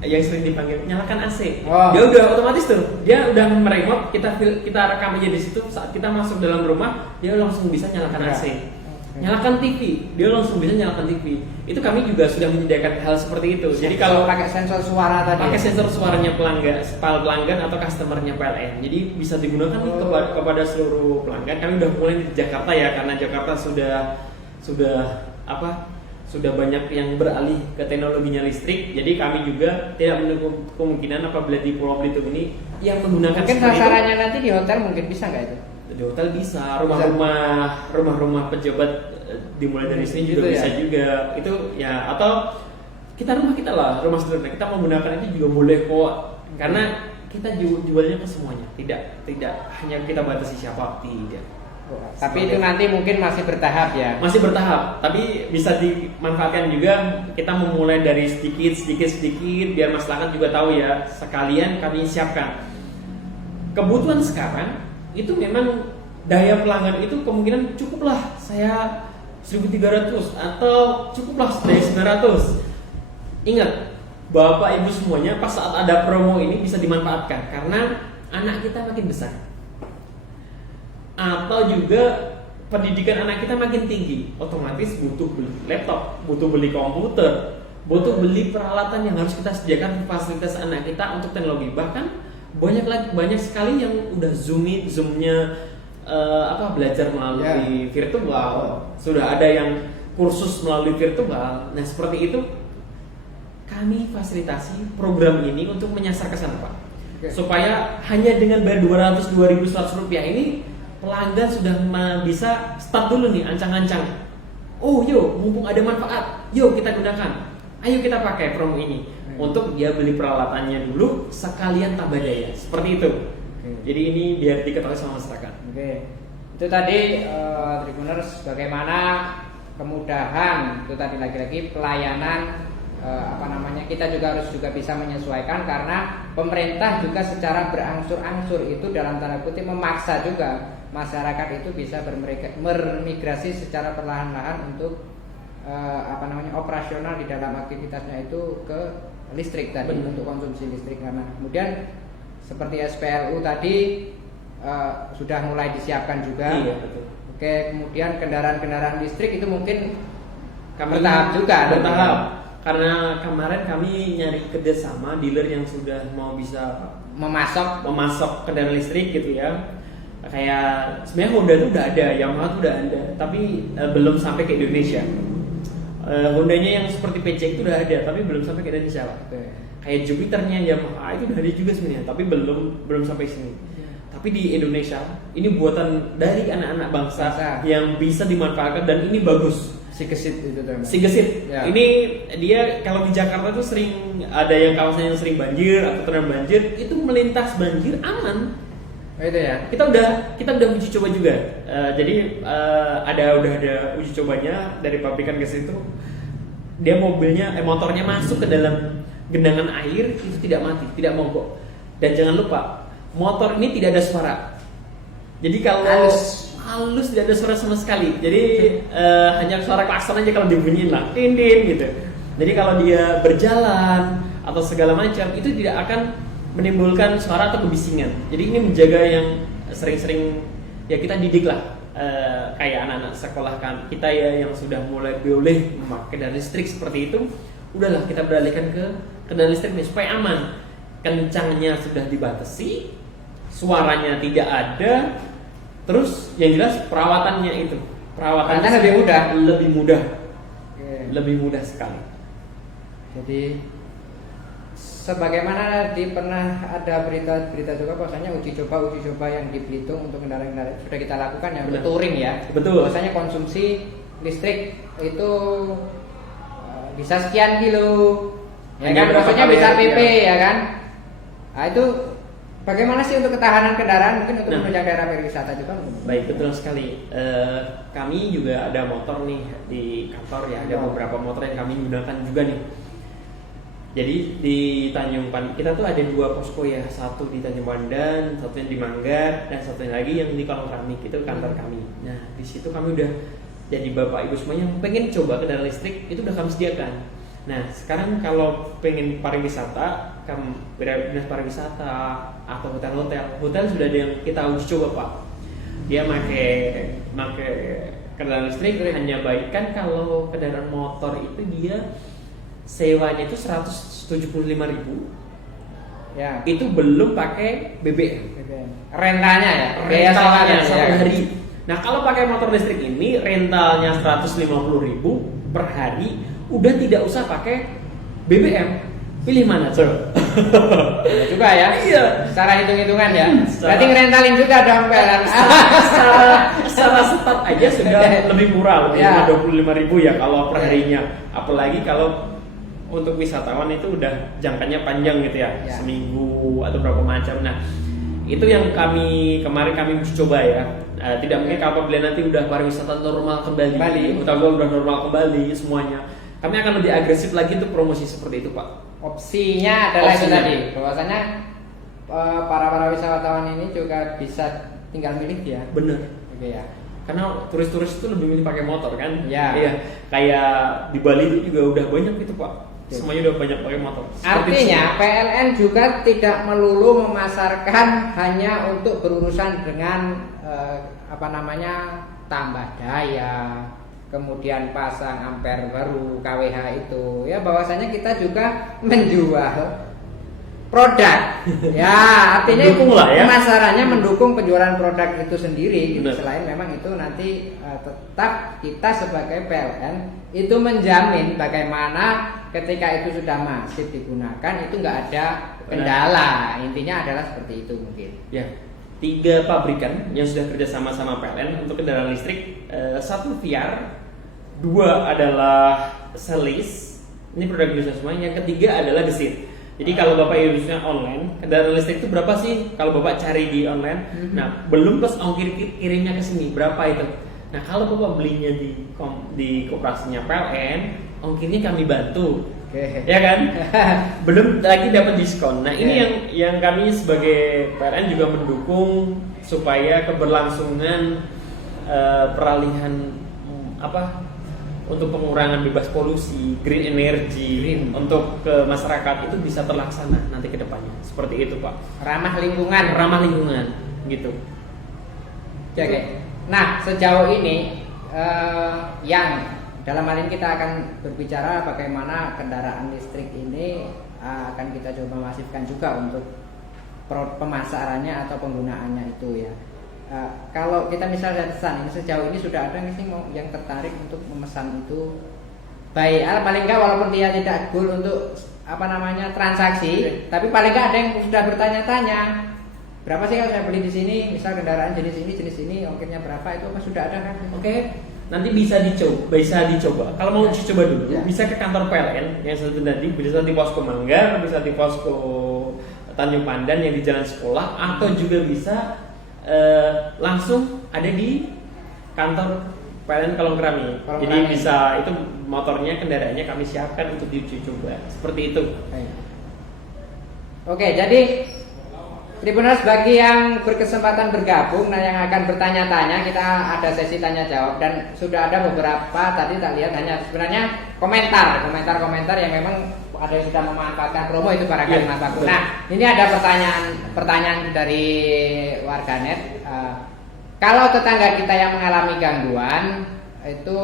Yang sering dipanggil nyalakan AC. Dia udah otomatis tuh, dia udah meremote, kita rekam aja di situ. Saat kita masuk dalam rumah, dia langsung bisa nyalakan AC. Nyalakan TV, dia langsung bisa nyalakan TV. Itu kami juga sudah menyediakan hal seperti itu. Jadi kalau pakai sensor suara tadi, pakai sensor suaranya pelanggan atau customernya PLN, jadi bisa digunakan nih kepada seluruh pelanggan. Kami udah mulai di Jakarta ya, karena Jakarta sudah banyak yang beralih ke teknologinya listrik. Jadi kami juga tidak menutup kemungkinan apabila di Pulau Belitung ini yang menggunakan mungkin sasarannya nanti di hotel mungkin bisa nggak itu? Di hotel bisa, rumah-rumah pejabat dimulai dari sini juga bisa juga. Itu ya, atau rumah sederhana kita menggunakan itu juga boleh kok, karena kita jualnya ke semuanya, tidak hanya kita batasi siapa, tidak. Tapi itu nanti mungkin masih bertahap ya. Masih bertahap, tapi bisa dimanfaatkan juga. Kita memulai dari sedikit biar masyarakat juga tahu ya. Sekalian kami siapkan. Kebutuhan sekarang itu memang daya pelanggan itu kemungkinan cukuplah saya 1.300 atau cukuplah daya 900. Ingat, Bapak Ibu semuanya pas saat ada promo ini bisa dimanfaatkan karena anak kita makin besar. Atau juga pendidikan anak kita makin tinggi, otomatis butuh beli laptop, butuh beli komputer, butuh beli peralatan yang harus kita sediakan fasilitas anak kita untuk teknologi. Bahkan banyak sekali yang udah zoomnya belajar melalui virtual, sudah ada yang kursus melalui virtual. Nah seperti itu kami fasilitasi program ini untuk menyasar ke sana Pak, supaya hanya dengan bayar 200.100 rupiah ini pelanggan sudah bisa start dulu nih, ancang-ancang. Mumpung ada manfaat, kita gunakan. Ayo kita pakai promo ini untuk dia beli peralatannya dulu, sekalian tambah daya. Seperti itu. Jadi ini biar diketahui sama masyarakat. Itu tadi Tribuners bagaimana kemudahan itu tadi lagi-lagi pelayanan kita juga harus bisa menyesuaikan karena pemerintah juga secara berangsur-angsur itu dalam tanda kutip memaksa juga masyarakat itu bisa bermigrasi secara perlahan-lahan untuk operasional di dalam aktivitasnya itu ke listrik tadi, untuk konsumsi listrik. Karena kemudian seperti SPLU tadi sudah mulai disiapkan juga. Iya, betul. Oke, kemudian kendaraan-kendaraan listrik itu mungkin bertahap juga. Bertahap. Karena kemarin kami nyari kerjasama dealer yang sudah mau bisa memasok kendaraan listrik gitu ya. Kayak sebenarnya Honda itu udah ada, Yamaha itu udah ada, tapi belum sampai ke Indonesia. Hondanya yang seperti PC itu udah ada, tapi belum sampai ke Indonesia. Kayak Jupiternya Yamaha itu udah ada juga sebenarnya, tapi belum sampai sini. Tapi di Indonesia ini buatan dari anak-anak bangsa yang bisa dimanfaatkan, dan ini bagus. Sigesit itu tuh. Sigesit. Ya. Ini dia kalau di Jakarta tuh sering ada yang kawasan yang sering banjir atau terendam banjir, itu melintas banjir aman. Oh, itu ya. Kita udah uji coba juga. Jadi udah ada uji cobanya dari pabrikan gas itu. Dia motornya masuk ke dalam genangan air, itu tidak mati, tidak mogok. Dan jangan lupa, motor ini tidak ada suara. Jadi kalau halus tidak ada suara sama sekali. Jadi hanya suara klakson aja kalau dibunyiin lah, din gitu. Jadi kalau dia berjalan atau segala macam itu tidak akan menimbulkan suara atau kebisingan. Jadi ini menjaga yang sering-sering ya kita didik lah, kayak anak-anak sekolah kan kita ya yang sudah mulai boleh memakai kendaraan listrik seperti itu, udahlah kita beralihkan ke kendaraan listrik nih supaya aman. Kencangnya sudah dibatasi, suaranya tidak ada, terus yang jelas perawatannya lebih mudah. Lebih mudah sekali. Jadi sebagaimana pernah ada berita juga bahwasanya uji coba yang di Belitung untuk kendaraan-kendaraan sudah kita lakukan yang untuk touring ya. Betul. Bahwasanya konsumsi listrik itu bisa sekian kilo. Ya kan, maksudnya bisa PP ya kan. Nah, itu bagaimana sih untuk ketahanan kendaraan mungkin untuk menunjang daerah pariwisata juga? Baik, betul sekali. Kami juga ada motor nih di kantor ya, ada beberapa motor yang kami gunakan juga nih. Jadi di Tanjung Pandan kita tuh ada 2 posko ya, satu di Tanjung Pandan, satunya di Manggar, dan satunya lagi yang di Kolong Keramik, itu kantor kami. Nah di situ kami udah jadi bapak ibu semua yang pengen coba kendaraan listrik itu udah kami sediakan. Nah sekarang kalau pengen pariwisata, dinas pariwisata atau hotel sudah ada yang kita uji coba pak. Dia pakai kendaraan listrik hanya baik kan kalau kendaraan motor itu dia sewanya itu 175.000. Ya. Itu belum pakai BBM. Rentalnya ya. Rentalnya satu hari. Nah, kalau pakai motor listrik ini rentalnya 150.000 per hari, udah tidak usah pakai BBM. Pilih mana, Sir? Ya juga ya. Iya. Secara hitung-hitungan ya. Berarti ngerentalin juga dong pelan. Secara setat aja sudah lebih murah, lebih 25.000 ya kalau per harinya. Apalagi kalau untuk wisatawan itu udah jangkanya panjang gitu ya, seminggu atau berapa macam. Nah, itu yang kemarin kami coba ya. Tidak mungkin apabila nanti udah pariwisata normal kembali, hotel udah normal kembali semuanya, kami akan lebih agresif lagi untuk promosi seperti itu, Pak. Opsinya adalah itu tadi, bahwasanya para wisatawan ini juga bisa tinggal milih dia. Bener. Oke ya. Karena turis-turis itu lebih milih pakai motor kan? Ya. Iya. Kayak di Bali itu juga udah banyak gitu, Pak. Semuanya udah banyak pakai motor. Artinya PLN juga tidak melulu memasarkan hanya untuk berurusan dengan tambah daya, kemudian pasang ampere baru KWH itu ya, bahwasanya kita juga menjual produk ya, artinya pemasarannya mendukung penjualan produk itu sendiri gitu. Selain memang itu nanti tetap kita sebagai PLN itu menjamin bagaimana ketika itu sudah masif digunakan itu nggak ada kendala. Intinya adalah seperti itu mungkin ya. 3 pabrikan yang sudah kerja sama PLN untuk kendaraan listrik, 1 VR, 2 adalah Selis, ini produk Indonesia semua. Yang ketiga adalah Gesit. Jadi kalau Bapak Indonesia online, kendaraan listrik itu berapa sih kalau Bapak cari di online? Nah, belum plus ongkir kirimnya ke sini, berapa itu? Nah, kalau Bapak belinya di koperasinya PLN, ongkirnya kami bantu. Ya kan? Belum lagi dapat diskon. Nah, ini yang kami sebagai PLN juga mendukung supaya keberlangsungan peralihan untuk pengurangan bebas polusi, green energy, untuk ke masyarakat itu bisa terlaksana nanti ke depannya. Seperti itu, Pak. Ramah lingkungan gitu. Oke. Nah, sejauh ini yang dalam hal ini kita akan berbicara bagaimana kendaraan listrik ini akan kita coba masifkan juga untuk pemasarannya atau penggunaannya itu ya. Kalau kita misalnya pesan ini sejauh ini sudah ada nggak sih yang tertarik untuk memesan itu? Baik, paling nggak walaupun dia tidak goal untuk transaksi, tapi paling nggak ada yang sudah bertanya-tanya berapa sih kalau saya beli di sini, misal kendaraan jenis ini ongkirnya berapa, itu apa sudah ada kan? Oke. Nanti bisa dicoba. Kalau mau coba dulu, bisa ke kantor PLN yang satu tadi, bisa di posko Manggar, bisa di posko Tanjung Pandan yang di Jalan Sekolah, atau juga bisa langsung ada di kantor PLN Kolongkrami. Jadi bisa, itu motornya, kendaraannya kami siapkan untuk diuji coba. Seperti itu. Oke, jadi Tribuners, bagi yang berkesempatan bergabung, yang akan bertanya-tanya, kita ada sesi tanya jawab dan sudah ada beberapa tadi tak lihat hanya sebenarnya komentar yang memang ada yang sudah memanfaatkan promo itu barangkali Mas Bagus. Nah, ini ada pertanyaan dari warganet. Kalau tetangga kita yang mengalami gangguan itu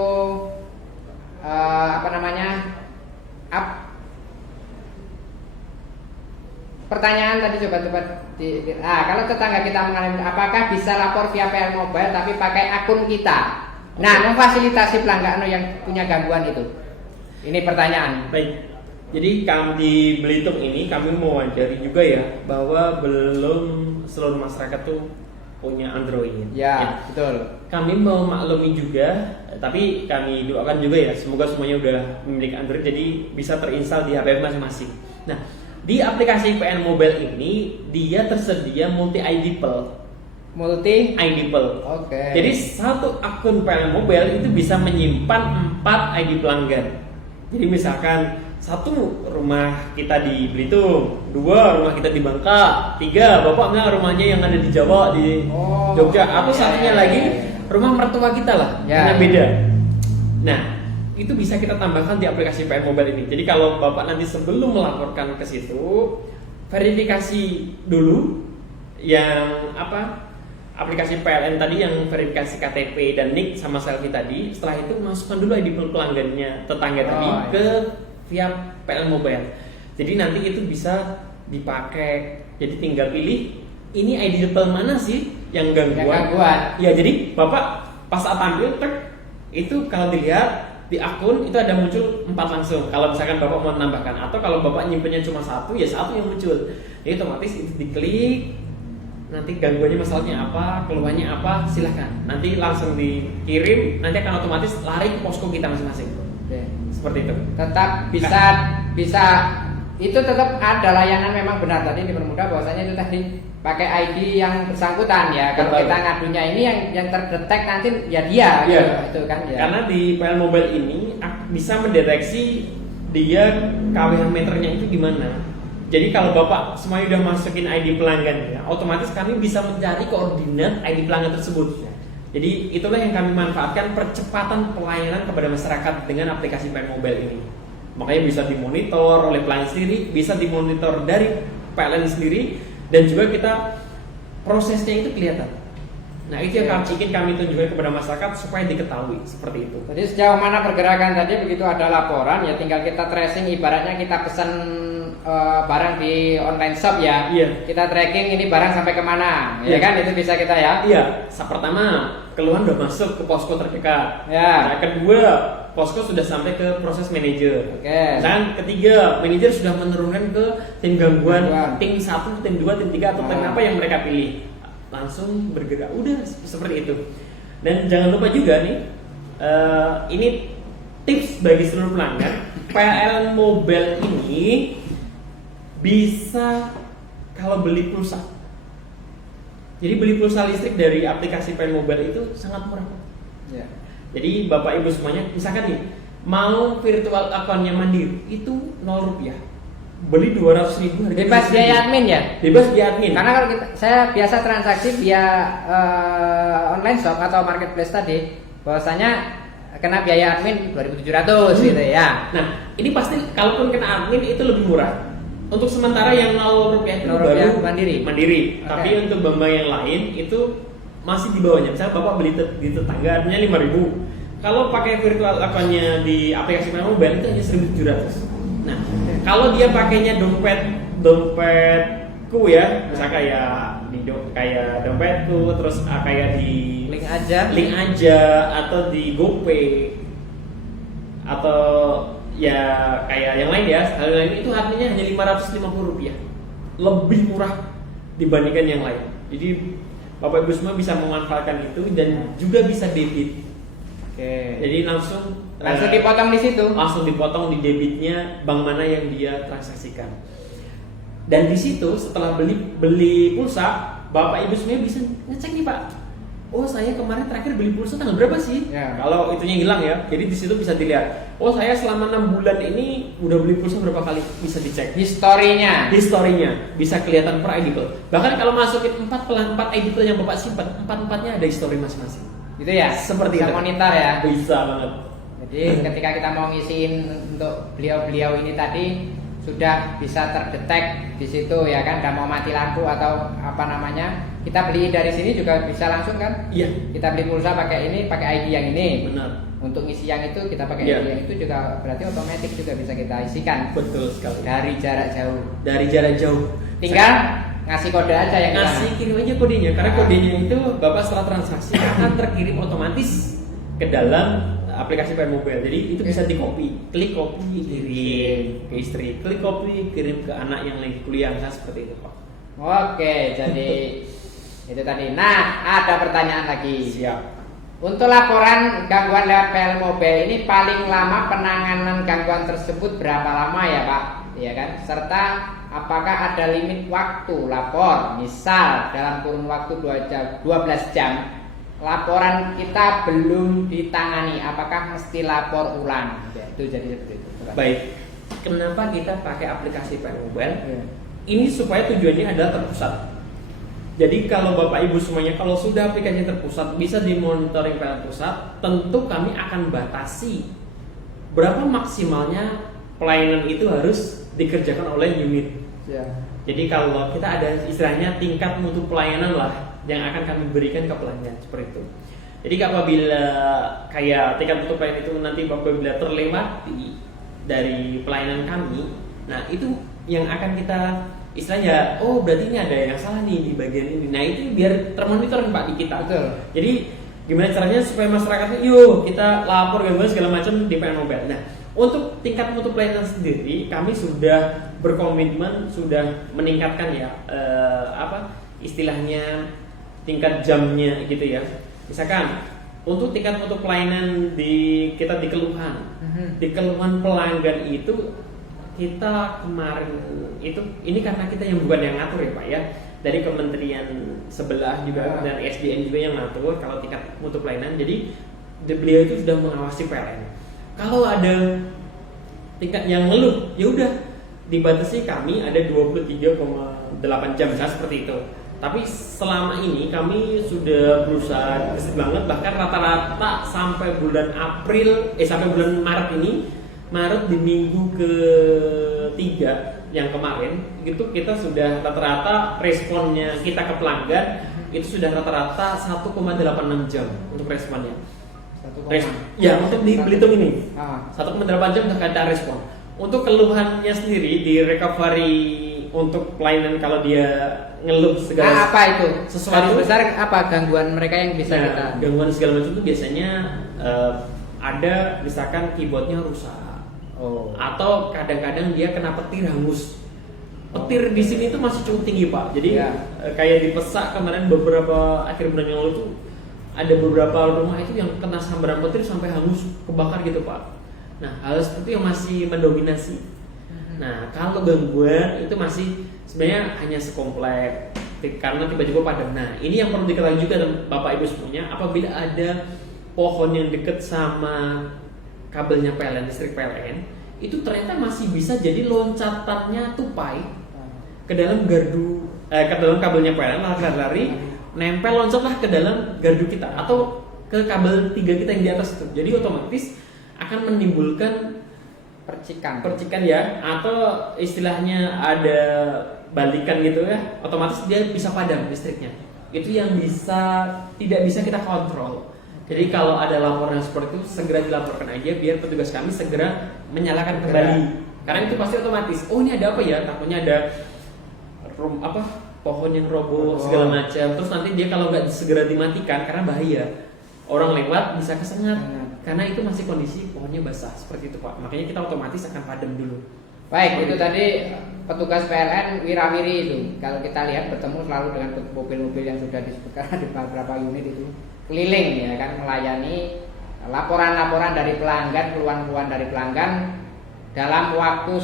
pertanyaan tadi coba kalau tetangga kita mengalami, apakah bisa lapor via PL Mobile tapi pakai akun kita? Nah, memfasilitasi pelanggan yang punya gangguan itu. Ini pertanyaan. Baik. Jadi kami di Belitung ini kami mewawancari juga ya bahwa belum seluruh masyarakat tuh punya Android. Ya, betul. Kami mau maklumi juga, tapi kami doakan juga ya semoga semuanya udah memiliki Android jadi bisa terinstal di HP masing-masing. Nah, di aplikasi PN Mobile ini dia tersedia multi IDPL. Oke. Jadi satu akun PN Mobile itu bisa menyimpan 4 ID pelanggan. Jadi misalkan 1 rumah kita di Belitung, 2 rumah kita di Bangka, 3 bapaknya rumahnya yang ada di Jawa di Jogja, atau satunya lagi rumah mertua kita lah, karena beda. Nah, itu bisa kita tambahkan di aplikasi PN Mobile ini. Jadi kalau bapak nanti sebelum melaporkan ke situ, verifikasi dulu yang aplikasi PLN tadi yang verifikasi KTP dan NIK sama selfie tadi. Setelah itu masukkan dulu ID pelanggannya tetangga tadi ke via PLN Mobile. Jadi nanti itu bisa dipakai. Jadi tinggal pilih ini ID mana sih yang gangguan. Ya, jadi bapak pas saat tampil itu kalau dilihat di akun itu ada muncul 4 langsung. Kalau misalkan bapak mau menambahkan, atau kalau bapak nyimpennya cuma 1, ya 1 yang muncul. Jadi otomatis itu diklik, nanti gangguannya masalahnya apa, keluhannya apa, silahkan. Nanti langsung dikirim, nanti akan otomatis lari ke posko kita masing-masing. Oke. Seperti itu. Tetap bisa itu tetap ada layanan, memang benar tadi dipermudah bahwasanya itu tadi pakai ID yang bersangkutan ya. Kalau kita ngadunya ini yang terdetek nanti ya dia itu kan ya. Karena di PL Mobile ini bisa mendeteksi dia KWH meternya itu gimana. Jadi kalau bapak semuanya udah masukin ID pelanggannya, otomatis kami bisa mencari koordinat ID pelanggan tersebut. Jadi itulah yang kami manfaatkan, percepatan pelayanan kepada masyarakat dengan aplikasi PL Mobile ini. Makanya bisa dimonitor oleh pelanggan sendiri, bisa dimonitor dari PLN sendiri, dan juga kita prosesnya itu kelihatan. Nah, itu yang ingin kami tunjukkan kepada masyarakat supaya diketahui seperti itu. Jadi sejauh mana pergerakan tadi, begitu ada laporan ya tinggal kita tracing, ibaratnya kita pesan barang di online shop ya. Kita tracking ini barang sampai kemana, ya kan, itu bisa kita ya. Pertama, keluhan udah masuk ke posko terdekat. Nah, kedua, posko sudah sampai ke proses manajer. Dan ketiga, manajer sudah menurunkan ke tim gangguan, tim 1, tim 2, tim 3 atau tim apa yang mereka pilih. Langsung bergerak, udah seperti itu. Dan jangan lupa juga nih, ini tips bagi seluruh pelanggan, PLN Mobile ini bisa kalau beli pulsa. Jadi beli pulsa listrik dari aplikasi PLN Mobile itu sangat murah. Jadi bapak ibu semuanya, misalkan nih mau virtual akunnya Mandiri itu 0 rupiah. Beli 200.000 harga bebas biaya admin ya? Bebas biaya admin. Karena kalau saya biasa transaksi via online shop atau marketplace tadi, bahwasanya kena biaya admin 2.700 gitu ya. Nah, ini pasti kalaupun kena admin itu lebih murah. Untuk sementara yang 0 rupiah itu baru mandiri. Okay. Tapi untuk bank yang lain itu masih di bawahnya. Misalnya Bapak beli di tetangga adminnya 5.000. Kalau pakai virtual account-nya di aplikasi mobile itu hanya 1.700. Nah, kalau dia pakainya dompetku ya, misalnya kayak dompetku, terus kayak di link aja atau di GoPay atau ya kayak yang lain ya, hal lain itu harganya hanya Rp550, lebih murah dibandingkan yang lain. Jadi Bapak Ibu semua bisa memanfaatkan itu dan juga bisa debit. Oke. Jadi langsung dipotong di situ. Langsung dipotong di debitnya bank mana yang dia transaksikan. Dan di situ setelah beli pulsa, Bapak Ibu semua bisa ngecek nih Pak. Oh saya kemarin terakhir beli pulsa tanggal berapa sih? Ya. Kalau itunya hilang ya, jadi di situ bisa dilihat. Oh saya selama 6 bulan ini udah beli pulsa berapa kali? Bisa dicek. Historinya bisa kelihatan per edible. Bahkan kalau masukin 4 edible yang Bapak simpan, 4-4-nya ada histori masing-masing. Gitu ya. Seperti bisa itu. monitor ya. Bisa banget. Jadi ketika kita mau ngisiin untuk beliau-beliau ini tadi sudah bisa terdetek di situ ya kan, udah mau mati lampu atau apa namanya, kita beli dari sini juga bisa langsung kan? Iya. Kita beli pulsa pakai ID yang ini. Benar. Untuk ngisi yang itu kita pakai ID yang itu juga berarti otomatis juga bisa kita isikan. Betul sekali. Dari jarak jauh. Tinggal ngasih kode aja yang kirim aja kodenya, karena kodenya itu Bapak setelah transaksi akan terkirim otomatis ke dalam aplikasi PN Mobile. Jadi itu bisa klik copy kirim ke istri, klik copy kirim ke anak yang lagi kuliah, misalnya seperti itu Pak. Oke, jadi itu tadi. Nah, ada pertanyaan lagi. Siap. Untuk laporan gangguan lewat PL Mobile ini paling lama penanganan gangguan tersebut berapa lama ya Pak? Iya kan? Serta apakah ada limit waktu lapor? Misal dalam kurun waktu 12 jam laporan kita belum ditangani, apakah mesti lapor ulang? Ya, itu jadi seperti itu. Baik. Kenapa kita pakai aplikasi PN Mobile? Ini supaya tujuannya adalah terpusat. Jadi kalau Bapak Ibu semuanya, kalau sudah aplikasi terpusat bisa dimonitoring PLN pusat, tentu kami akan batasi berapa maksimalnya pelayanan itu harus dikerjakan oleh unit. Ya. Jadi kalau kita ada istilahnya tingkat mutu pelayanan lah yang akan kami berikan ke pelanggan seperti itu. Jadi apabila kayak tingkat mutu pelayanan itu nanti Bapak Ibu terlewati dari pelayanan kami, nah itu yang akan kita istilahnya, oh berarti ini ada yang salah nih di bagian ini. Nah itu biar termonitor Pak di kita. Betul. Jadi gimana caranya supaya masyarakatnya, yuk kita lapor gangguan segala macam di PN Mobile. Nah untuk tingkat mutu pelayanan sendiri kami sudah berkomitmen, sudah meningkatkan ya istilahnya tingkat jamnya gitu ya. Misalkan untuk tingkat mutu pelayanan di keluhan, di keluhan pelanggan itu kita kemarin itu ini karena kita yang bukan yang ngatur ya Pak ya, dari kementerian sebelah juga dan SDM juga yang ngatur kalau tingkat mutu pelayanan. Jadi beliau itu sudah mengawasi PLN. Kalau ada tingkat yang ngeluh, ya udah dibatasi, kami ada 23,8 jam misalnya seperti itu. Tapi selama ini kami sudah berusaha banget, bahkan rata-rata sampai bulan sampai bulan Maret ini. Maret di minggu ke-3 yang kemarin itu kita sudah rata-rata responnya kita ke pelanggan itu sudah rata-rata 1,86 jam untuk responnya. Untuk di Belitung ini 1,8 jam sudah ada respon. Untuk keluhannya sendiri di recovery untuk pelayanan kalau dia ngeluh segala apa itu? Sesuatu besar apa gangguan mereka yang bisa kita? Gangguan segala macam itu biasanya ada misalkan keyboardnya rusak. Atau kadang-kadang dia kena petir hangus. Petir di sini itu masih cukup tinggi Pak. Jadi kayak di Pesak kemarin beberapa akhir bulan yang lalu itu ada beberapa rumah itu yang kena sambaran petir sampai hangus, kebakar gitu Pak. Nah hal seperti yang masih mendominasi. Nah kalau gangguan itu masih sebenarnya hanya sekomplek karena tiba-tiba padam. Nah ini yang perlu diketahui juga Bapak Ibu semuanya, apabila ada pohon yang dekat sama kabelnya PLN, listrik PLN itu ternyata masih bisa jadi loncatannya tupai ke dalam ke dalam kabelnya PLN, lari nempel loncatlah ke dalam gardu kita, atau ke kabel 3 kita yang di atas itu. Jadi otomatis akan menimbulkan percikan ya, atau istilahnya ada balikan gitu ya, otomatis dia bisa padam listriknya. Itu yang tidak bisa kita kontrol. Jadi kalau ada laporan seperti itu segera dilaporkan aja biar petugas kami segera menyalakan kembali. Karena itu pasti otomatis. Oh, ini ada apa ya? Takutnya ada pohon yang roboh segala macam. Terus nanti dia kalau nggak segera dimatikan karena bahaya. Orang lewat bisa kesengat. Karena itu masih kondisi pohonnya basah seperti itu, Pak. Makanya kita otomatis akan padam dulu. Baik, itu tadi petugas PLN wirawiri itu. Kalau kita lihat bertemu selalu dengan mobil-mobil yang sudah disebutkan di beberapa unit itu keliling ya kan, melayani laporan-laporan dari pelanggan, keluhan-keluhan dari pelanggan dalam waktu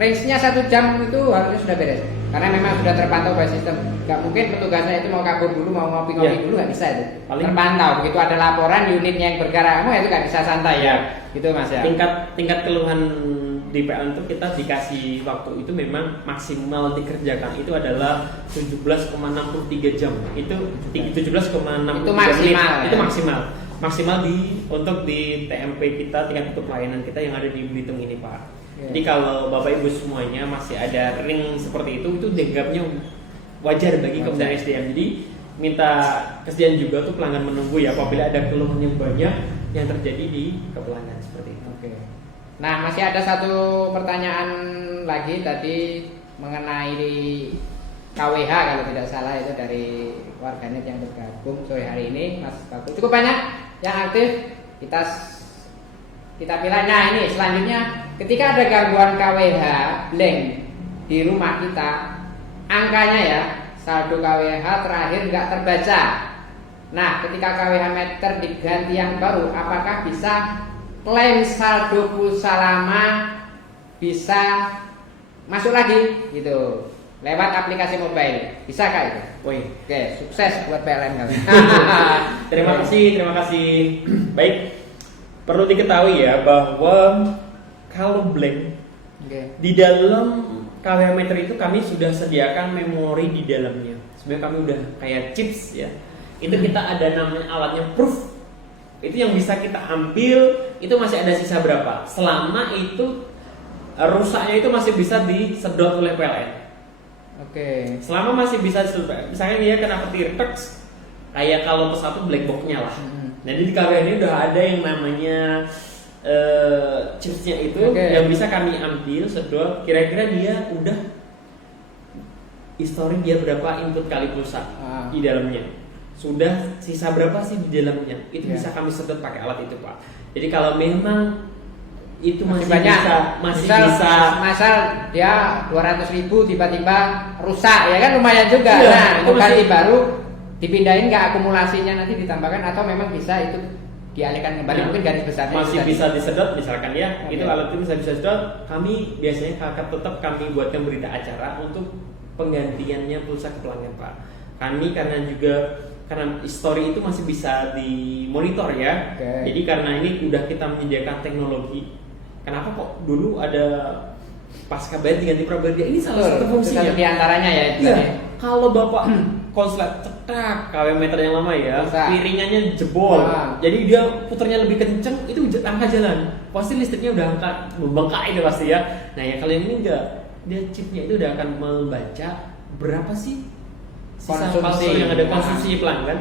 range-nya 1 jam itu harusnya sudah beres. Karena memang sudah terpantau by sistem. Gak mungkin petugasnya itu mau kabur dulu, mau ngopi-ngopi dulu, nggak bisa itu. Terpantau. Begitu ada laporan unitnya yang bergerak, itu nggak bisa santai ya. Gitu Mas ya. Tingkat keluhan di PLN itu kita dikasih waktu itu memang maksimal dikerjakan itu adalah 17,63 jam. Itu 17,63 itu maksimal. Itu maksimal untuk di TMP kita, tingkat tutup pelayanan kita yang ada di Belitung ini, Pak. Jadi kalau Bapak Ibu semuanya masih ada ring seperti itu dianggapnya wajar bagi Kementerian SDM. Jadi minta kesediaan juga tuh pelanggan menunggu ya apabila ada keluhan yang banyak yang terjadi di pelanggan seperti itu. Oke. Nah, masih ada satu pertanyaan lagi tadi mengenai KWH kalau tidak salah, itu dari warganet yang bergabung sore hari ini, Mas Bakul. Cukup banyak yang aktif. Kita pilih. Nah, ini selanjutnya ketika ada gangguan KWH blank di rumah kita, angkanya ya, saldo KWH terakhir nggak terbaca. Nah, ketika KWH meter diganti yang baru, apakah bisa klaim saldo pulsa lama bisa masuk lagi gitu lewat aplikasi mobile? Bisakah itu? Oke, sukses buat PLN kami. Terima kasih. Baik, perlu diketahui ya bahwa kalau blank di dalam KWH meter itu kami sudah sediakan memori di dalamnya. Sebenarnya kami udah kayak chips ya. Itu kita ada namanya alatnya proof. Itu yang bisa kita ambil, itu masih ada sisa berapa. Selama itu rusaknya itu masih bisa disedot oleh PLN. Oke. Selama masih bisa disedot. Misalnya dia kena petir teks, kayak kalau pesawat black box-nya lah. Jadi di KWH ini udah ada yang namanya chipsnya itu yang bisa kami ambil, sedot. Kira-kira dia udah histori dia berapa input kali pulsa di dalamnya. Sudah sisa berapa sih di dalamnya, itu bisa kami sedot pakai alat itu, Pak. Jadi kalau memang itu masih banyak, misal dia 200.000 tiba-tiba rusak ya kan, lumayan juga. Nah, itu ganti baru dipindahin ke akumulasinya, nanti ditambahkan atau memang bisa itu dialihkan kembali, mungkin garis besarnya masih bisa disedot misalkan ya. Itu alat itu bisa disedot. Kami biasanya tetap kami buatkan berita acara untuk penggantiannya pulsa ke pelanggan, Pak. Kami karena histori itu masih bisa dimonitor ya. Jadi karena ini udah kita menyediakan teknologi. Kenapa kok dulu ada pasca bayar diganti prabayar? Ini salah satu fungsinya. Satu diantaranya ya. Kalau Bapak konslet cetak KW meter yang lama ya, piringannya jebol. Jadi dia puternya lebih kenceng, itu angka jalan. Pasti listriknya udah angka membengkak itu pasti ya. Nah ya kalau yang ini enggak, dia chipnya itu udah akan membaca berapa sih sisa konsumsi yang ada konsumsi pelanggan.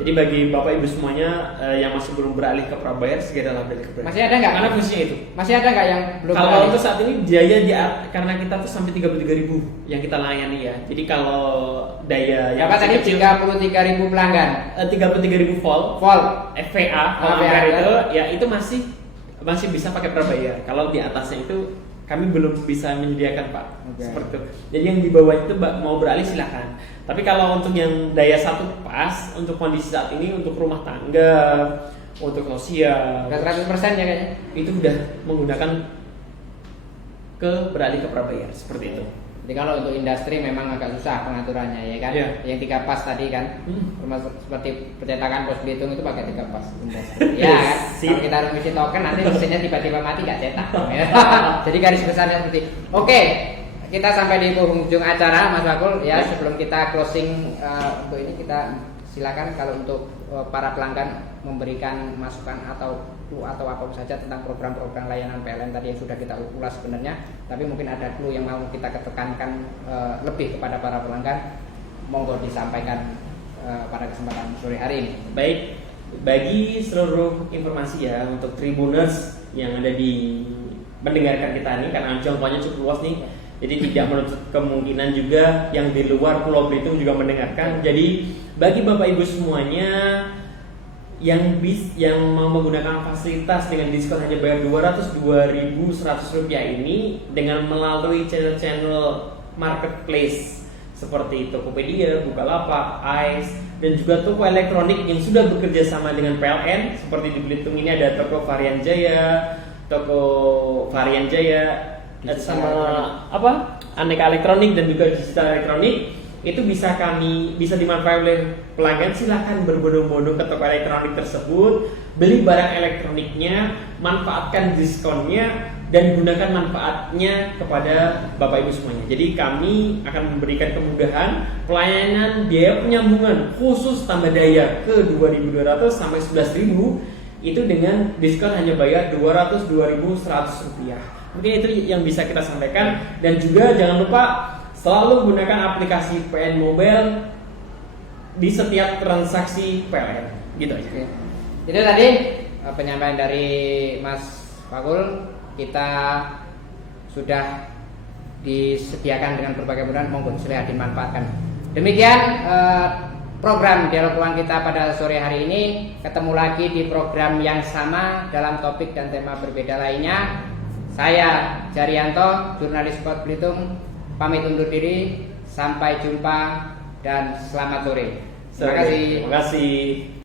Jadi bagi Bapak Ibu semuanya yang masih belum beralih ke prabayar, segeralah beralih ke prabayar. Masih ada nggak? Karena fungsinya itu. Masih ada nggak yang belum? Kalau untuk saat ini daya karena kita tuh sampai 33.000 yang kita layani ya. Jadi kalau daya yang apa tadi 33.000 pelanggan? 33.000 volt FVA ampere itu ya itu masih bisa pakai prabayar. Kalau di atasnya itu kami belum bisa menyediakan, Pak. Seperti itu. Jadi yang di bawah itu mau beralih silakan. Tapi kalau untuk yang daya satu pas untuk kondisi saat ini, untuk rumah tangga, untuk sosial 100% ya kayaknya. Itu udah menggunakan beralih ke prabayar seperti itu. Jadi kalau untuk industri memang agak susah pengaturannya ya kan. Yang 3 pas tadi kan. Seperti percetakan Pos Belitung itu pakai 3 pas industri. Ya kan. Kalau kita harus ngisi token nanti mesinnya tiba-tiba mati gak cetak. Ya. Jadi garis besarnya seperti. Oke. Kita sampai di penghujung acara Mas Bakul ya. Sebelum kita closing untuk ini kita silakan kalau untuk para pelanggan memberikan masukan atau apa saja tentang program-program layanan PLN tadi yang sudah kita ulas sebenarnya, tapi mungkin ada clue yang mau kita ketekankan lebih kepada para pelanggan, monggo disampaikan pada kesempatan sore hari ini. Baik, bagi seluruh informasi ya untuk Tribuners yang ada di mendengarkan kita ini, karena jangkauannya cukup luas nih, jadi tidak menutup kemungkinan juga yang di luar Pulau Belitung juga mendengarkan. Jadi bagi Bapak Ibu semuanya yang mau menggunakan fasilitas dengan diskon hanya bayar Rp202.100 ini dengan melalui channel-channel marketplace seperti Tokopedia, Bukalapak, Ais, dan juga toko elektronik yang sudah bekerja sama dengan PLN. Seperti di Belitung ini ada toko Varian Jaya, sama aneka elektronik dan juga digital elektronik. Itu bisa dimanfaatkan oleh pelanggan. Silahkan berbondong-bondong ke toko elektronik tersebut, beli barang elektroniknya, manfaatkan diskonnya, dan gunakan manfaatnya kepada Bapak Ibu semuanya. Jadi kami akan memberikan kemudahan pelayanan biaya penyambungan khusus tambah daya ke 2.200 sampai 11.000 itu dengan diskon hanya bayar Rp202.100. Mungkin itu yang bisa kita sampaikan. Dan juga jangan lupa selalu gunakan aplikasi PN Mobile di setiap transaksi PLN. Gitu aja. Oke. Itu tadi penyampaian dari Mas Fakul. Kita sudah disediakan dengan berbagai kemudahan, monggo silahkan dimanfaatkan. Demikian program dialog ruang kita pada sore hari ini. Ketemu lagi di program yang sama dalam topik dan tema berbeda lainnya. Saya Jaryanto, jurnalis Sport Belitung, pamit undur diri. Sampai jumpa dan selamat sore. Terima kasih.